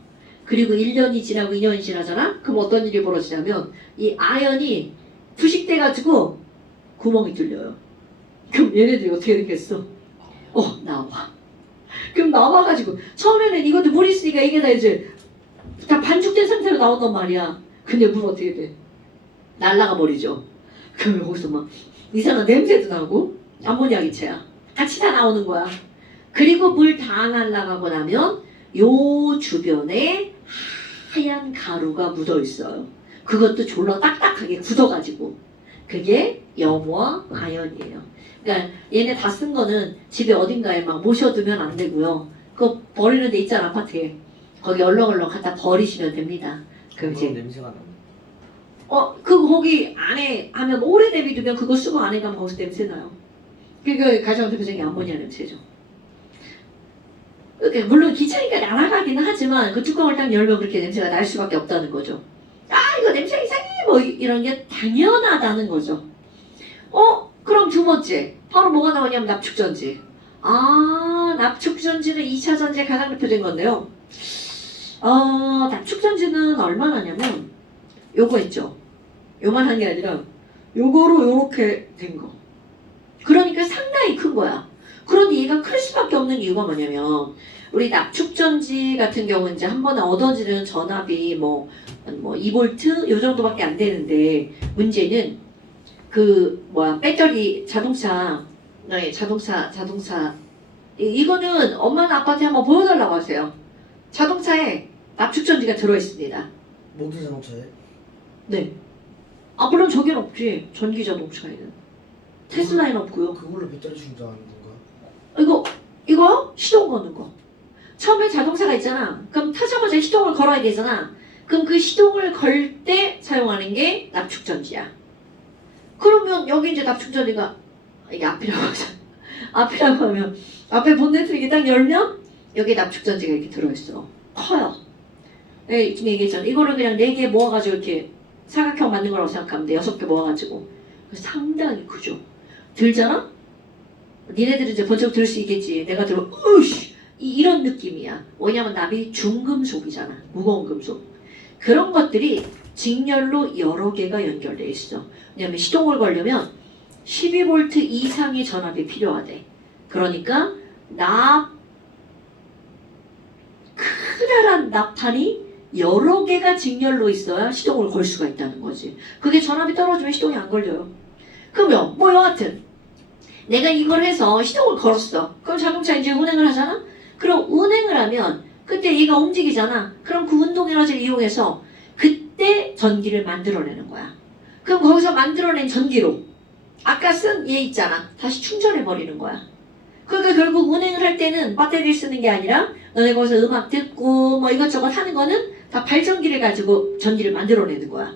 그리고 1년이 지나고 2년이 지나잖아? 그럼 어떤 일이 벌어지냐면 이 아연이 부식돼가지고 구멍이 뚫려요. 그럼 얘네들이 어떻게 되겠어? 나와. 그럼 나와가지고 처음에는 이것도 물 있으니까 이게 다 이제 다 반죽된 상태로 나온단 말이야. 근데 물 어떻게 돼? 날라가 버리죠. 그러면 거기서 막 이상한 냄새도 나고 암모니아 기체야. 같이 다 나오는 거야. 그리고 물 다 날라가고 나면 요 주변에 하얀 가루가 묻어 있어요. 그것도 졸라 딱딱하게 굳어가지고 그게 염화 아연이에요. 그러니까 얘네 다 쓴 거는 집에 어딘가에 막 모셔두면 안 되고요. 그거 버리는 데 있잖아, 아파트에. 거기 얼렁얼렁 갖다 버리시면 됩니다. 그럼 그럼 이제 냄새가 나네. 그거 거기 안에 하면 오래 내비두면 그거 쓰고 안에 가면 거기서 냄새 나요. 그게 가장 대표적인 암모니아 냄새죠. 물론 귀찮으니까 날아가기는 하지만 그 뚜껑을 딱 열면 그렇게 냄새가 날 수밖에 없다는 거죠. 아 이거 냄새 이상해 뭐 이런 게 당연하다는 거죠. 그럼 두 번째 바로 뭐가 나오냐면 납축전지. 납축전지는 2차 전지의 가장 대표적인 건데요. 납축전지는 얼마나냐면 요거 있죠. 요만한 게 아니라 요거로 요렇게 된 거. 그러니까 상당히 큰 거야. 그런데 얘가 클 수밖에 없는 이유가 뭐냐면 우리 납축전지 같은 경우는 이제 한 번에 얻어지는 전압이 뭐 2V 요 정도밖에 안 되는데 문제는 배터리 자동차 이거는 엄마나 아빠한테 한번 보여달라고 하세요. 자동차에 납축전지가 들어있습니다. 모든 자동차에? 네. 물론 저긴 없지. 전기 자동차에는. 테슬라에는 없고요. 그걸로 배터리 충전하는 건가? 이거 시동 거는 거. 처음에 자동차가 있잖아. 그럼 타자마자 시동을 걸어야 되잖아. 그럼 그 시동을 걸 때 사용하는 게 납축전지야. 그러면 여기 이제 납축전지가 이게 앞이라고 하잖아. 앞이라고 하면 앞에 본네트를 이렇게 딱 열면 여기 납축전지가 이렇게 들어있어. 커요. 네, 지금 얘기했잖아. 이거를 그냥 4개 모아가지고 이렇게 사각형 만든 거라고 생각하면 돼. 6개 모아가지고. 상당히 크죠. 들잖아? 니네들은 이제 번쩍 들 수 있겠지. 내가 들어, 으씨! 이런 느낌이야. 왜냐면 납이 중금속이잖아. 무거운 금속. 그런 것들이 직렬로 여러 개가 연결돼 있어. 왜냐면 시동을 걸려면 12V 이상의 전압이 필요하대. 그러니까 크다란 납판이 여러 개가 직렬로 있어야 시동을 걸 수가 있다는 거지. 그게 전압이 떨어지면 시동이 안 걸려요. 그러면 여하튼 내가 이걸 해서 시동을 걸었어. 그럼 자동차 이제 운행을 하잖아? 그럼 운행을 하면 그때 얘가 움직이잖아. 그럼 그 운동 에너지를 이용해서 그때 전기를 만들어내는 거야. 그럼 거기서 만들어낸 전기로 아까 쓴 얘 있잖아. 다시 충전해버리는 거야. 그러니까 결국 운행을 할 때는 배터리를 쓰는 게 아니라 너네 거기서 음악 듣고 뭐 이것저것 하는 거는 다 발전기를 가지고 전기를 만들어내는 거야.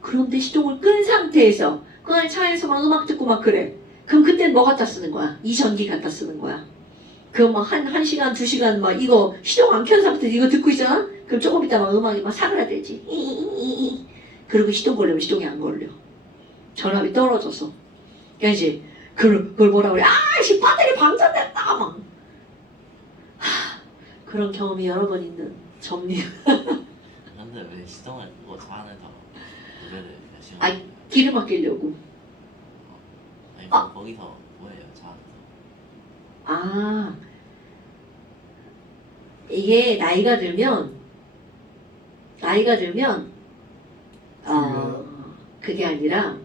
그런데 시동을 끈 상태에서 그날 차에서 막 음악 듣고 막 그래. 그럼 그땐 뭐 갖다 쓰는 거야? 이 전기 갖다 쓰는 거야. 그럼 막 한 시간, 2시간 막 이거 시동 안 켠 상태에서 이거 듣고 있잖아? 그럼 조금 있다 막 음악이 막 사그라들지. 그리고 시동 걸리면 시동이 안 걸려. 전압이 떨어져서. 그러니까 이제 그걸 뭐라 그래? 씨 배터리 방전됐다 막. 그런 경험이 여러 번 있는 정리. 근데 왜 시동을 끄고 차 안에서 노래를 열심히 아이, 하는 거예요? 기름 아끼려고. 아니 아. 거기서 뭐예요 차 안에서? 이게 나이가 들면 그게 아니라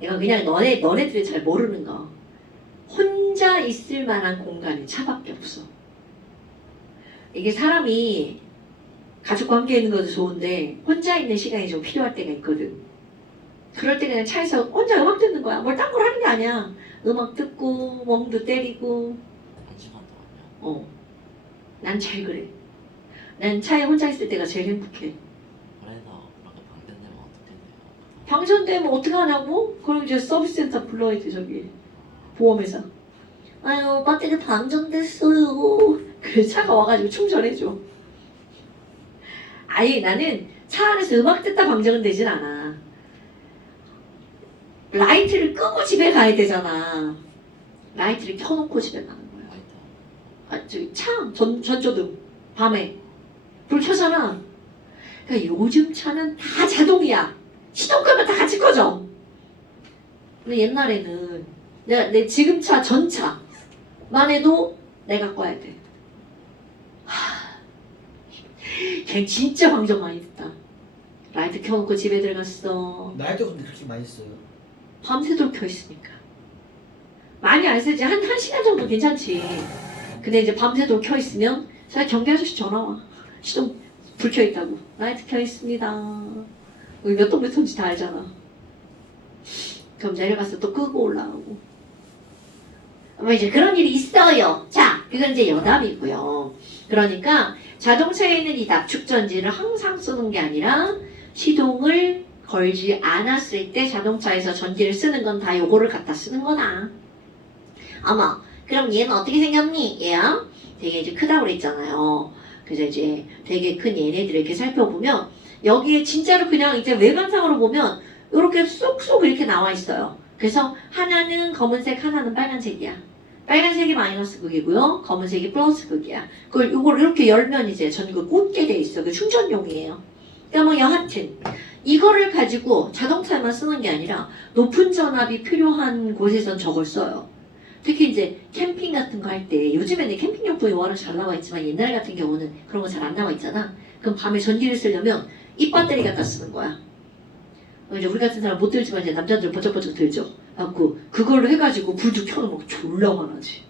내가 그냥 너네들이 잘 모르는 거. 혼자 있을 만한 공간이 차밖에 없어. 이게 사람이 가족과 함께 있는 것도 좋은데 혼자 있는 시간이 좀 필요할 때가 있거든. 그럴 때 그냥 차에서 혼자 음악 듣는 거야. 뭘 딴 걸 하는 게 아니야. 음악 듣고 멍도 때리고. 1시간 동안요? 난 잘 그래. 난 차에 혼자 있을 때가 제일 행복해. 그래서 그렇게 방전되면 어떻게 돼요? 방전되면 어떡하냐고? 그럼 이제 서비스센터 불러야지 저기 보험회사. 아유 배터리 방전됐어요. 그래 차가 와가지고 충전해줘. 아예 나는 차 안에서 음악 듣다 방전은 되진 않아. 라이트를 끄고 집에 가야 되잖아. 라이트를 켜놓고 집에 가는 거야. 라이터. 저기 전조등 밤에 불 켜잖아. 그러니까 요즘 차는 다 자동이야. 시동 끄면 다 같이 꺼져. 근데 옛날에는 내 지금 차 전차만 해도 내가 꺼야 돼. 걔 진짜 방정 많이 듣다. 라이트 켜놓고 집에 들어갔어. 나이도 근데 그렇게 많이 써요. 밤새도록 켜있으니까. 많이 안 쓰지. 한 시간 정도 괜찮지. 근데 이제 밤새도록 켜있으면 사실 경비 아저씨 전화와. 시동 불 켜있다고. 라이트 켜있습니다. 우리 몇 동 몇 톤지 다 알잖아. 그럼 내려가서 또 끄고 올라오고. 뭐 이제 그런 일이 있어요. 자, 그건 이제 여담이고요. 그러니까 자동차에 있는 이 납축전지를 항상 쓰는 게 아니라 시동을 걸지 않았을 때 자동차에서 전기를 쓰는 건 다 요거를 갖다 쓰는 거다. 어머, 그럼 얘는 어떻게 생겼니? 얘야? 되게 이제 크다고 그랬잖아요. 그래서 이제 되게 큰 얘네들을 이렇게 살펴보면 여기에 진짜로 그냥 이제 외관상으로 보면 이렇게 쏙쏙 이렇게 나와 있어요. 그래서 하나는 검은색, 하나는 빨간색이야. 빨간색이 마이너스 극이고요. 검은색이 플러스 극이야. 그걸 이걸 이렇게 열면 이제 전구 꽂게 돼 있어. 그 충전용이에요. 그러니까 뭐 여하튼 이거를 가지고 자동차에만 쓰는 게 아니라 높은 전압이 필요한 곳에선 저걸 써요. 특히 이제 캠핑 같은 거 할 때 요즘에는 캠핑용품이 워낙 잘 나와 있지만 옛날 같은 경우는 그런 거 잘 안 나와 있잖아. 그럼 밤에 전기를 쓰려면 이 배터리 갖다 쓰는 거야. 이제 우리 같은 사람 못 들지만 이제 남자들 버쩍버쩍 들죠. 갖고 그걸로 해가지고 불도 켜놓으면 졸라 화나지.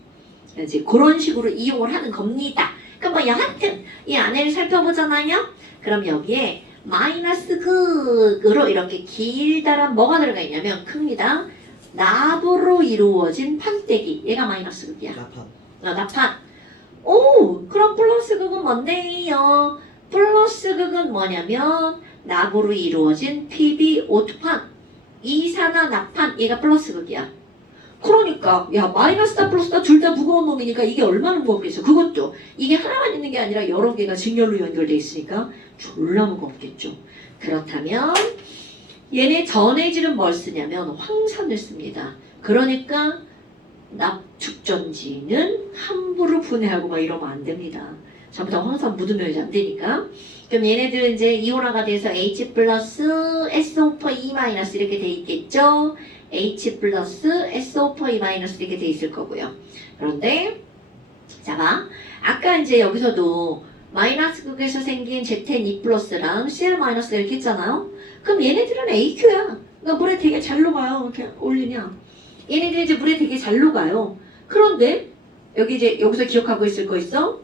이제 그런 식으로 이용을 하는 겁니다. 그럼 뭐 여하튼 이 안에를 살펴보잖아요. 그럼 여기에 마이너스 극으로 이렇게 길다란 뭐가 들어가 있냐면 큽니다. 납으로 이루어진 판때기. 얘가 마이너스 극이야. 나판. 나판. 오, 그럼 플러스 극은 뭔데요? 플러스 극은 뭐냐면 납으로 이루어진 PbO2판. 이산화납판. 얘가 플러스 극이야. 그러니까 야 마이너스다 플러스다 둘 다 무거운 놈이니까 이게 얼마나 무겁겠어. 그것도 이게 하나만 있는 게 아니라 여러 개가 직렬로 연결돼 있으니까 졸라 무겁겠죠. 그렇다면 얘네 전해질은 뭘 쓰냐면 황산을 씁니다. 그러니까 납축전지는 함부로 분해하고 막 이러면 안 됩니다. 전부 다 황산 묻으면 이제 안 되니까. 그럼 얘네들은 이제 이온화가 돼서 H 플러스 SO4E 마이너스 이렇게 돼 있겠죠. H 플러스 SO4E 마이너스 이렇게 돼 있을 거고요. 그런데 자 봐. 아까 이제 여기서도 마이너스 극에서 생긴 ZN2 플러스랑 Cl 마이너스 이렇게 했잖아요. 그럼 얘네들은 AQ야. 그러니까 물에 되게 잘 녹아요. 이렇게 올리냐. 얘네들 이제 물에 되게 잘 녹아요. 그런데 여기 이제 여기서 기억하고 있을 거 있어?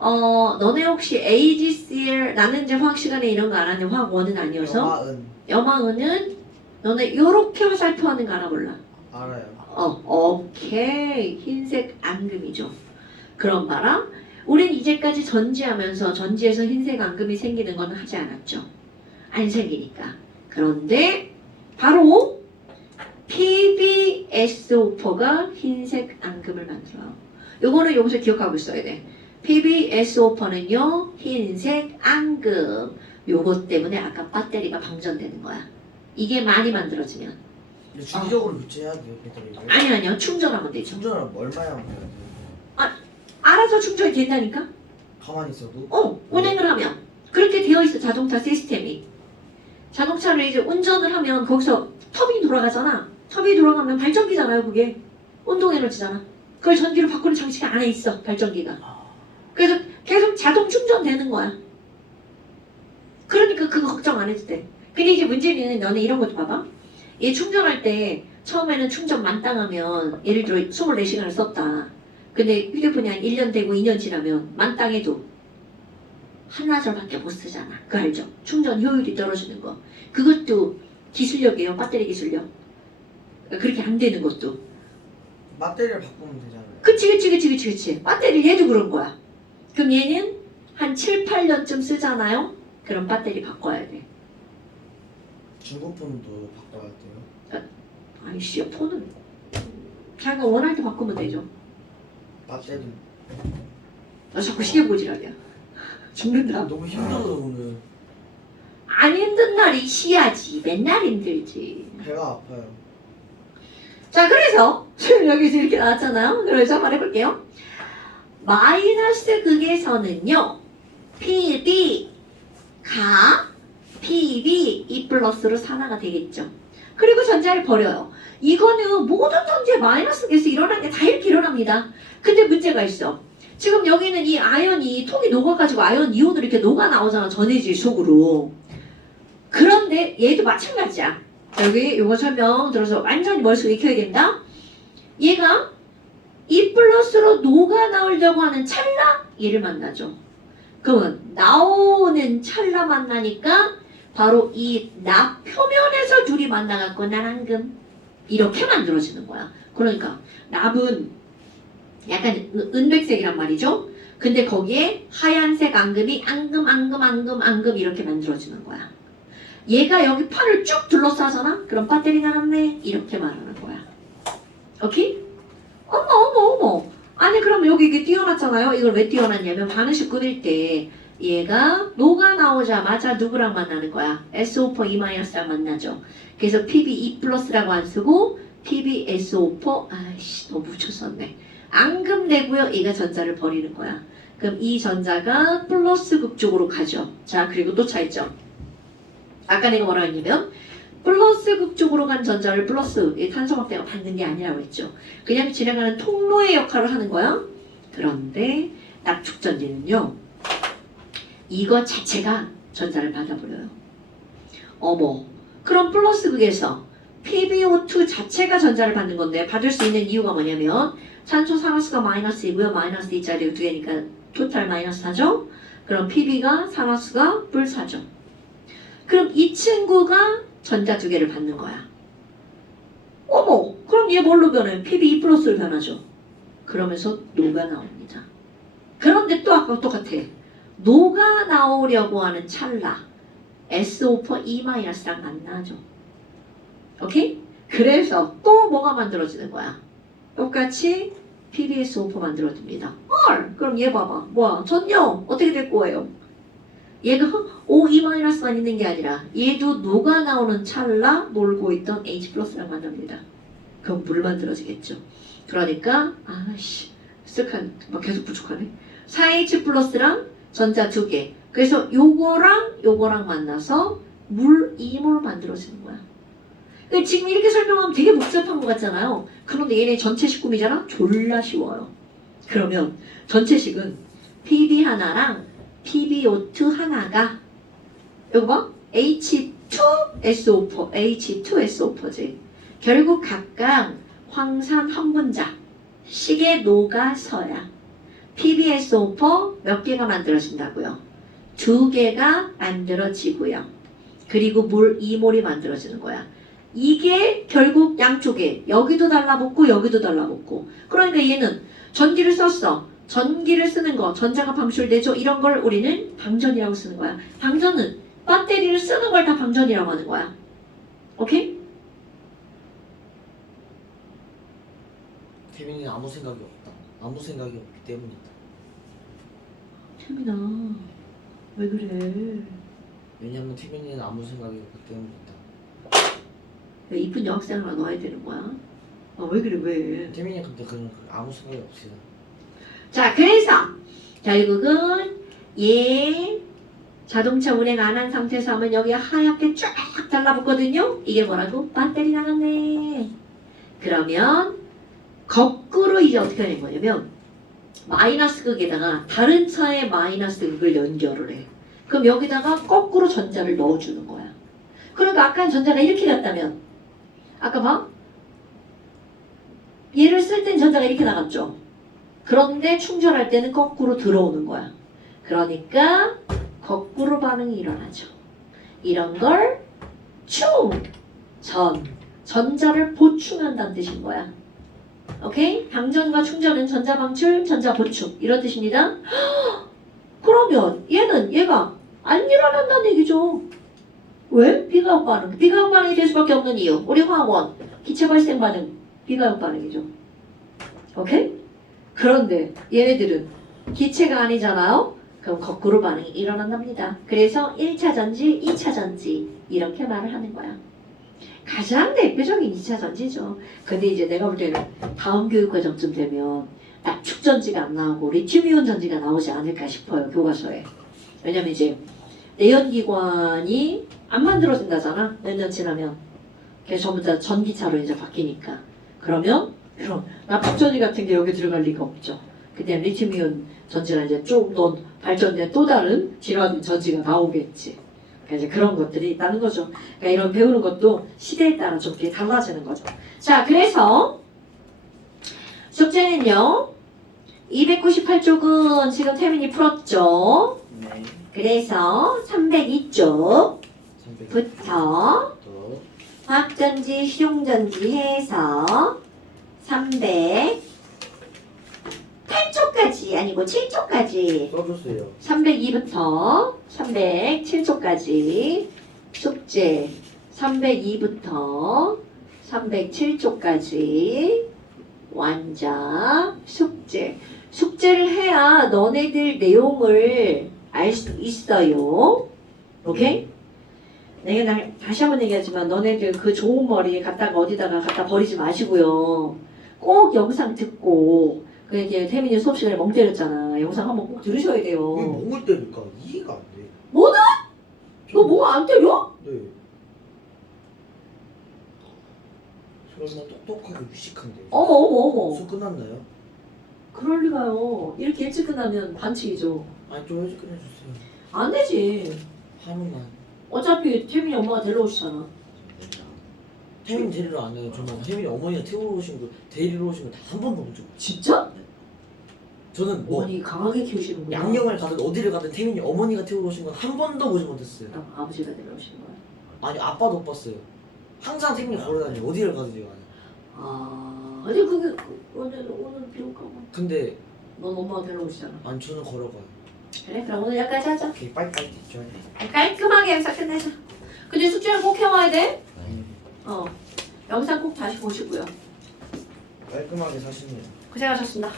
너네 혹시 AgCl 나는 이제 화학 시간에 이런 거 알았는데 화학 원은 아니어서 영화은 염화은은 너네 요렇게 화살표하는 거 알아 몰라? 알아요. 오케이. 흰색 앙금이죠. 그럼 봐라. 우린 이제까지 전지하면서 전지에서 흰색 앙금이 생기는 건 하지 않았죠. 안 생기니까. 그런데 바로 PbSO4가 흰색 앙금을 만들어요. 요거는 여기서 기억하고 있어야 돼. PbSO4는요 흰색 앙금. 요것 때문에 아까 배터리가 방전되는 거야. 이게 많이 만들어지면. 근데 주기적으로 교체해야 돼요 배터리를. 아니요. 충전하면 되죠. 충전을 얼마나 해야 돼요? 알아서 충전이 된다니까? 가만히 있어도? 운행을 하면. 그렇게 되어 있어, 자동차 시스템이. 자동차를 이제 운전을 하면 거기서 터빈이 돌아가잖아. 터빈이 돌아가면 발전기잖아요, 그게. 운동 에너지잖아. 그걸 전기로 바꾸는 장치가 안에 있어, 발전기가. 그래서 계속 자동 충전되는 거야. 그러니까 그거 걱정 안 해도 돼. 근데 이제 문제는 너네 이런 것도 봐봐. 얘 충전할 때 처음에는 충전 만땅하면 예를 들어 24시간을 썼다. 근데 휴대폰이 한 1년 되고 2년 지나면 만땅해도 한나절밖에 못 쓰잖아. 그거 알죠? 충전 효율이 떨어지는 거. 그것도 기술력이에요. 배터리 기술력. 그렇게 안 되는 것도. 배터리를 바꾸면 되잖아요. 그치. 배터리 얘도 그런 거야. 그럼 얘는 한 7, 8년쯤 쓰잖아요? 그럼 배터리 바꿔야 돼. 중고폰도 바꿔야 돼요. 아이씨, 폰은 자기가 원할 때 바꾸면 되죠. 배터리 나 자꾸 시계보지랄이야. 죽는다. 너무 힘들어요 오늘. 안 힘든 날이 쉬야지. 맨날 힘들지. 배가 아파요. 자, 그래서 여기서 이렇게 나왔잖아요. 그래서 한번 해볼게요. 마이너스 극에서는요. Pb가 Pb E 플러스로 산화가 되겠죠. 그리고 전자를 버려요. 이거는 모든 전지의 마이너스에서 일어나는 게 다 이렇게 일어납니다. 근데 문제가 있어. 지금 여기는 이 아연이 통이 녹아가지고 아연 이온으로 이렇게 녹아 나오잖아. 전해질 속으로. 그런데 얘도 마찬가지야. 여기 요거 설명 들어서 완전히 머릿속에 익혀야 된다. 얘가 이 플러스로 녹아 나오려고 하는 찰나 얘를 만나죠. 그러면 나오는 찰나 만나니까 바로 이 납 표면에서 둘이 만나갖고 난 앙금 이렇게 만들어지는 거야. 그러니까 납은 약간 은백색이란 말이죠. 근데 거기에 하얀색 앙금이 앙금 이렇게 만들어지는 거야. 얘가 여기 판을 쭉 둘러싸잖아? 그럼 배터리 나갔네 이렇게 말하는 거야. 오케이? 어머 아니 그럼 여기 이게 띄워놨잖아요. 이걸 왜 띄워놨냐면 바느질 끓일 때 얘가 녹아 나오자마자 누구랑 만나는 거야? SO4 E-랑 만나죠. 그래서 PbE+라고 안 쓰고 PbSO4 아이씨 너무 붙였었네. 앙금 내고요. 얘가 전자를 버리는 거야. 그럼 이 전자가 플러스 극 쪽으로 가죠. 자 그리고 또 차이점. 아까 내가 뭐라 했냐면 플러스 극 쪽으로 간 전자를 플러스 탄소막대가 받는 게 아니라고 했죠. 그냥 지나가는 통로의 역할을 하는 거야. 그런데 납축전지는요. 이거 자체가 전자를 받아버려요. 어머 그럼 플러스 극에서 PbO2 자체가 전자를 받는 건데 받을 수 있는 이유가 뭐냐면 산소 산화수가 마이너스이고요. 마이너스 2짜리 두 개니까 토탈 마이너스 4죠. 그럼 Pb가 산화수가 뿔 4죠. 그럼 이 친구가 전자 두 개를 받는 거야. 어머 그럼 얘 뭘로 변해? PbE 플러스로 변하죠. 그러면서 녹아 나옵니다. 그런데 또 아까 똑같아. 녹아 나오려고 하는 찰나 SO4 E-랑 만나죠. 오케이? 그래서 또 뭐가 만들어지는 거야? 똑같이 PbSO4 만들어집니다. 헐! 그럼 얘 봐봐. 뭐야? 전요! 어떻게 될 거예요? 얘가 O2-만 있는 게 아니라 얘도 녹아 나오는 찰나 놀고 있던 H+랑 만납니다. 그럼 물 만들어지겠죠. 그러니까 아씨 쓱한 막 계속 부족하네. 4H+랑 전자 두 개. 그래서 요거랑 만나서 물 2몰 만들어지는 거야. 근데 지금 이렇게 설명하면 되게 복잡한 것 같잖아요. 그런데 얘네 전체식 꿈이잖아? 졸라 쉬워요. 그러면 전체식은 PB 하나랑 PbO2 하나가 이거 봐. H2SO4 H2SO4지. 결국 각각 황산 한 분자 식에 녹아서야 PbSO4 몇 개가 만들어진다고요? 2개가 만들어지고요. 그리고 물 2몰이 만들어지는 거야. 이게 결국 양쪽에 여기도 달라붙고 여기도 달라붙고. 그러니까 얘는 전기를 썼어. 전기를 쓰는 거 전자가 방출되죠. 이런 걸 우리는 방전이라고 쓰는 거야. 방전은 배터리를 쓰는 걸 다 방전이라고 하는 거야. 오케이? 태민이는 아무 생각이 없다. 아무 생각이 없기 때문이다. 태민아 왜 그래? 왜냐면 태민이는 아무 생각이 없기 때문이다. 왜 이쁜 여학생을 넣어야 되는 거야? 왜 그래 왜? 태민이 근데 그런 아무 생각이 없어요. 자 그래서 결국은 얘 자동차 운행 안 한 상태에서 하면 여기 하얗게 쫙 달라붙거든요. 이게 뭐라고? 배터리 나갔네. 그러면 거꾸로 이제 어떻게 하는 거냐면 마이너스 극에다가 다른 차의 마이너스 극을 연결을 해. 그럼 여기다가 거꾸로 전자를 넣어주는 거야. 그러니까 아까 전자가 이렇게 갔다면 아까 봐. 얘를 쓸 땐 전자가 이렇게 나갔죠. 그런데 충전할 때는 거꾸로 들어오는 거야. 그러니까 거꾸로 반응이 일어나죠. 이런 걸 전자를 보충한다는 뜻인 거야. 오케이? 방전과 충전은 전자 방출, 전자 보충 이런 뜻입니다. 그러면 얘가 안 일어난다는 얘기죠. 왜? 비가역 반응. 비가역 반응이 될 수밖에 없는 이유. 우리 화학원 기체 발생 반응 비가역 반응이죠. 오케이? 그런데 얘네들은 기체가 아니잖아요. 그럼 거꾸로 반응이 일어난답니다. 그래서 1차 전지, 2차 전지 이렇게 말을 하는 거야. 가장 대표적인 2차 전지죠. 근데 이제 내가 볼 때는 다음 교육과정쯤 되면 납축 전지가 안 나오고 리튬이온 전지가 나오지 않을까 싶어요. 교과서에. 왜냐면 이제 내연기관이 안 만들어진다잖아. 몇 년 지나면. 그게 전부 다 전기차로 이제 바뀌니까. 그럼 납축전지 같은 게 여기 들어갈 리가 없죠. 그때 리튬이온 전지가 이제 좀 더 발전된 또 다른 진화된 전지가 나오겠지. 그러니까 이제 그런 것들이 있다는 거죠. 그러니까 이런 배우는 것도 시대에 따라 좀 이렇게 달라지는 거죠. 자, 그래서 숙제는요. 298쪽은 지금 태민이 풀었죠. 네. 그래서 302쪽부터 300또 화학전지, 실용전지 해서 308쪽까지 아니고 7쪽까지 써주세요. 302부터 307쪽까지 숙제 302부터 307쪽까지 완자 숙제를 해야 너네들 내용을 알 수 있어요. 오케이? 내가 다시 한번 얘기하지만 너네들 그 좋은 머리 갖다가 어디다가 갖다 버리지 마시고요. 꼭 영상 듣고 그 이제 태민이 수업 시간에 멍 때렸잖아. 영상 한번 꼭 들으셔야 왜 돼요. 멍을 때릴까? 이해가 안 돼. 뭐는? 너 뭐 안 때려? 네. 설마 똑똑하고 유식한데. 어머. 수 끝났나요? 그럴 리가요. 이렇게 일찍 끝나면 반칙이죠. 아니 좀 일찍 끝내주세요. 안 되지. 하루만. 어차피 태민이 엄마가 데리러 오시잖아. 태민 데리러 안 해요. 저는 태민이 어머니가 태우러 오신 거 데리러 오신 거 다 한 번도 본 적 없어요. 진짜? 저는 뭐 어머니 강하게 키우시는구나. 양령을 가든 어디를 가든 태민이 어머니가 태우러 오신 건 한 번도 보지 못했어요. 그럼 아버지가 데리러 오시는 거야. 아니 아빠도 못 봤어요. 항상 태민이 걸어다니고 어디를 가든지 간에. 아니 그게 오늘 비올까 봐. 근데 넌 엄마가 데리러 오시잖아. 아니 저는 걸어가요. 그래 그럼 오늘 여기까지 하자. 오케이 빨리빨리 됐죠. 깔끔하게 영상 끝내자. 근데 숙제는 꼭 해와야 돼. 네. 영상 꼭 다시 보시고요. 깔끔하게 사시네요. 고생하셨습니다.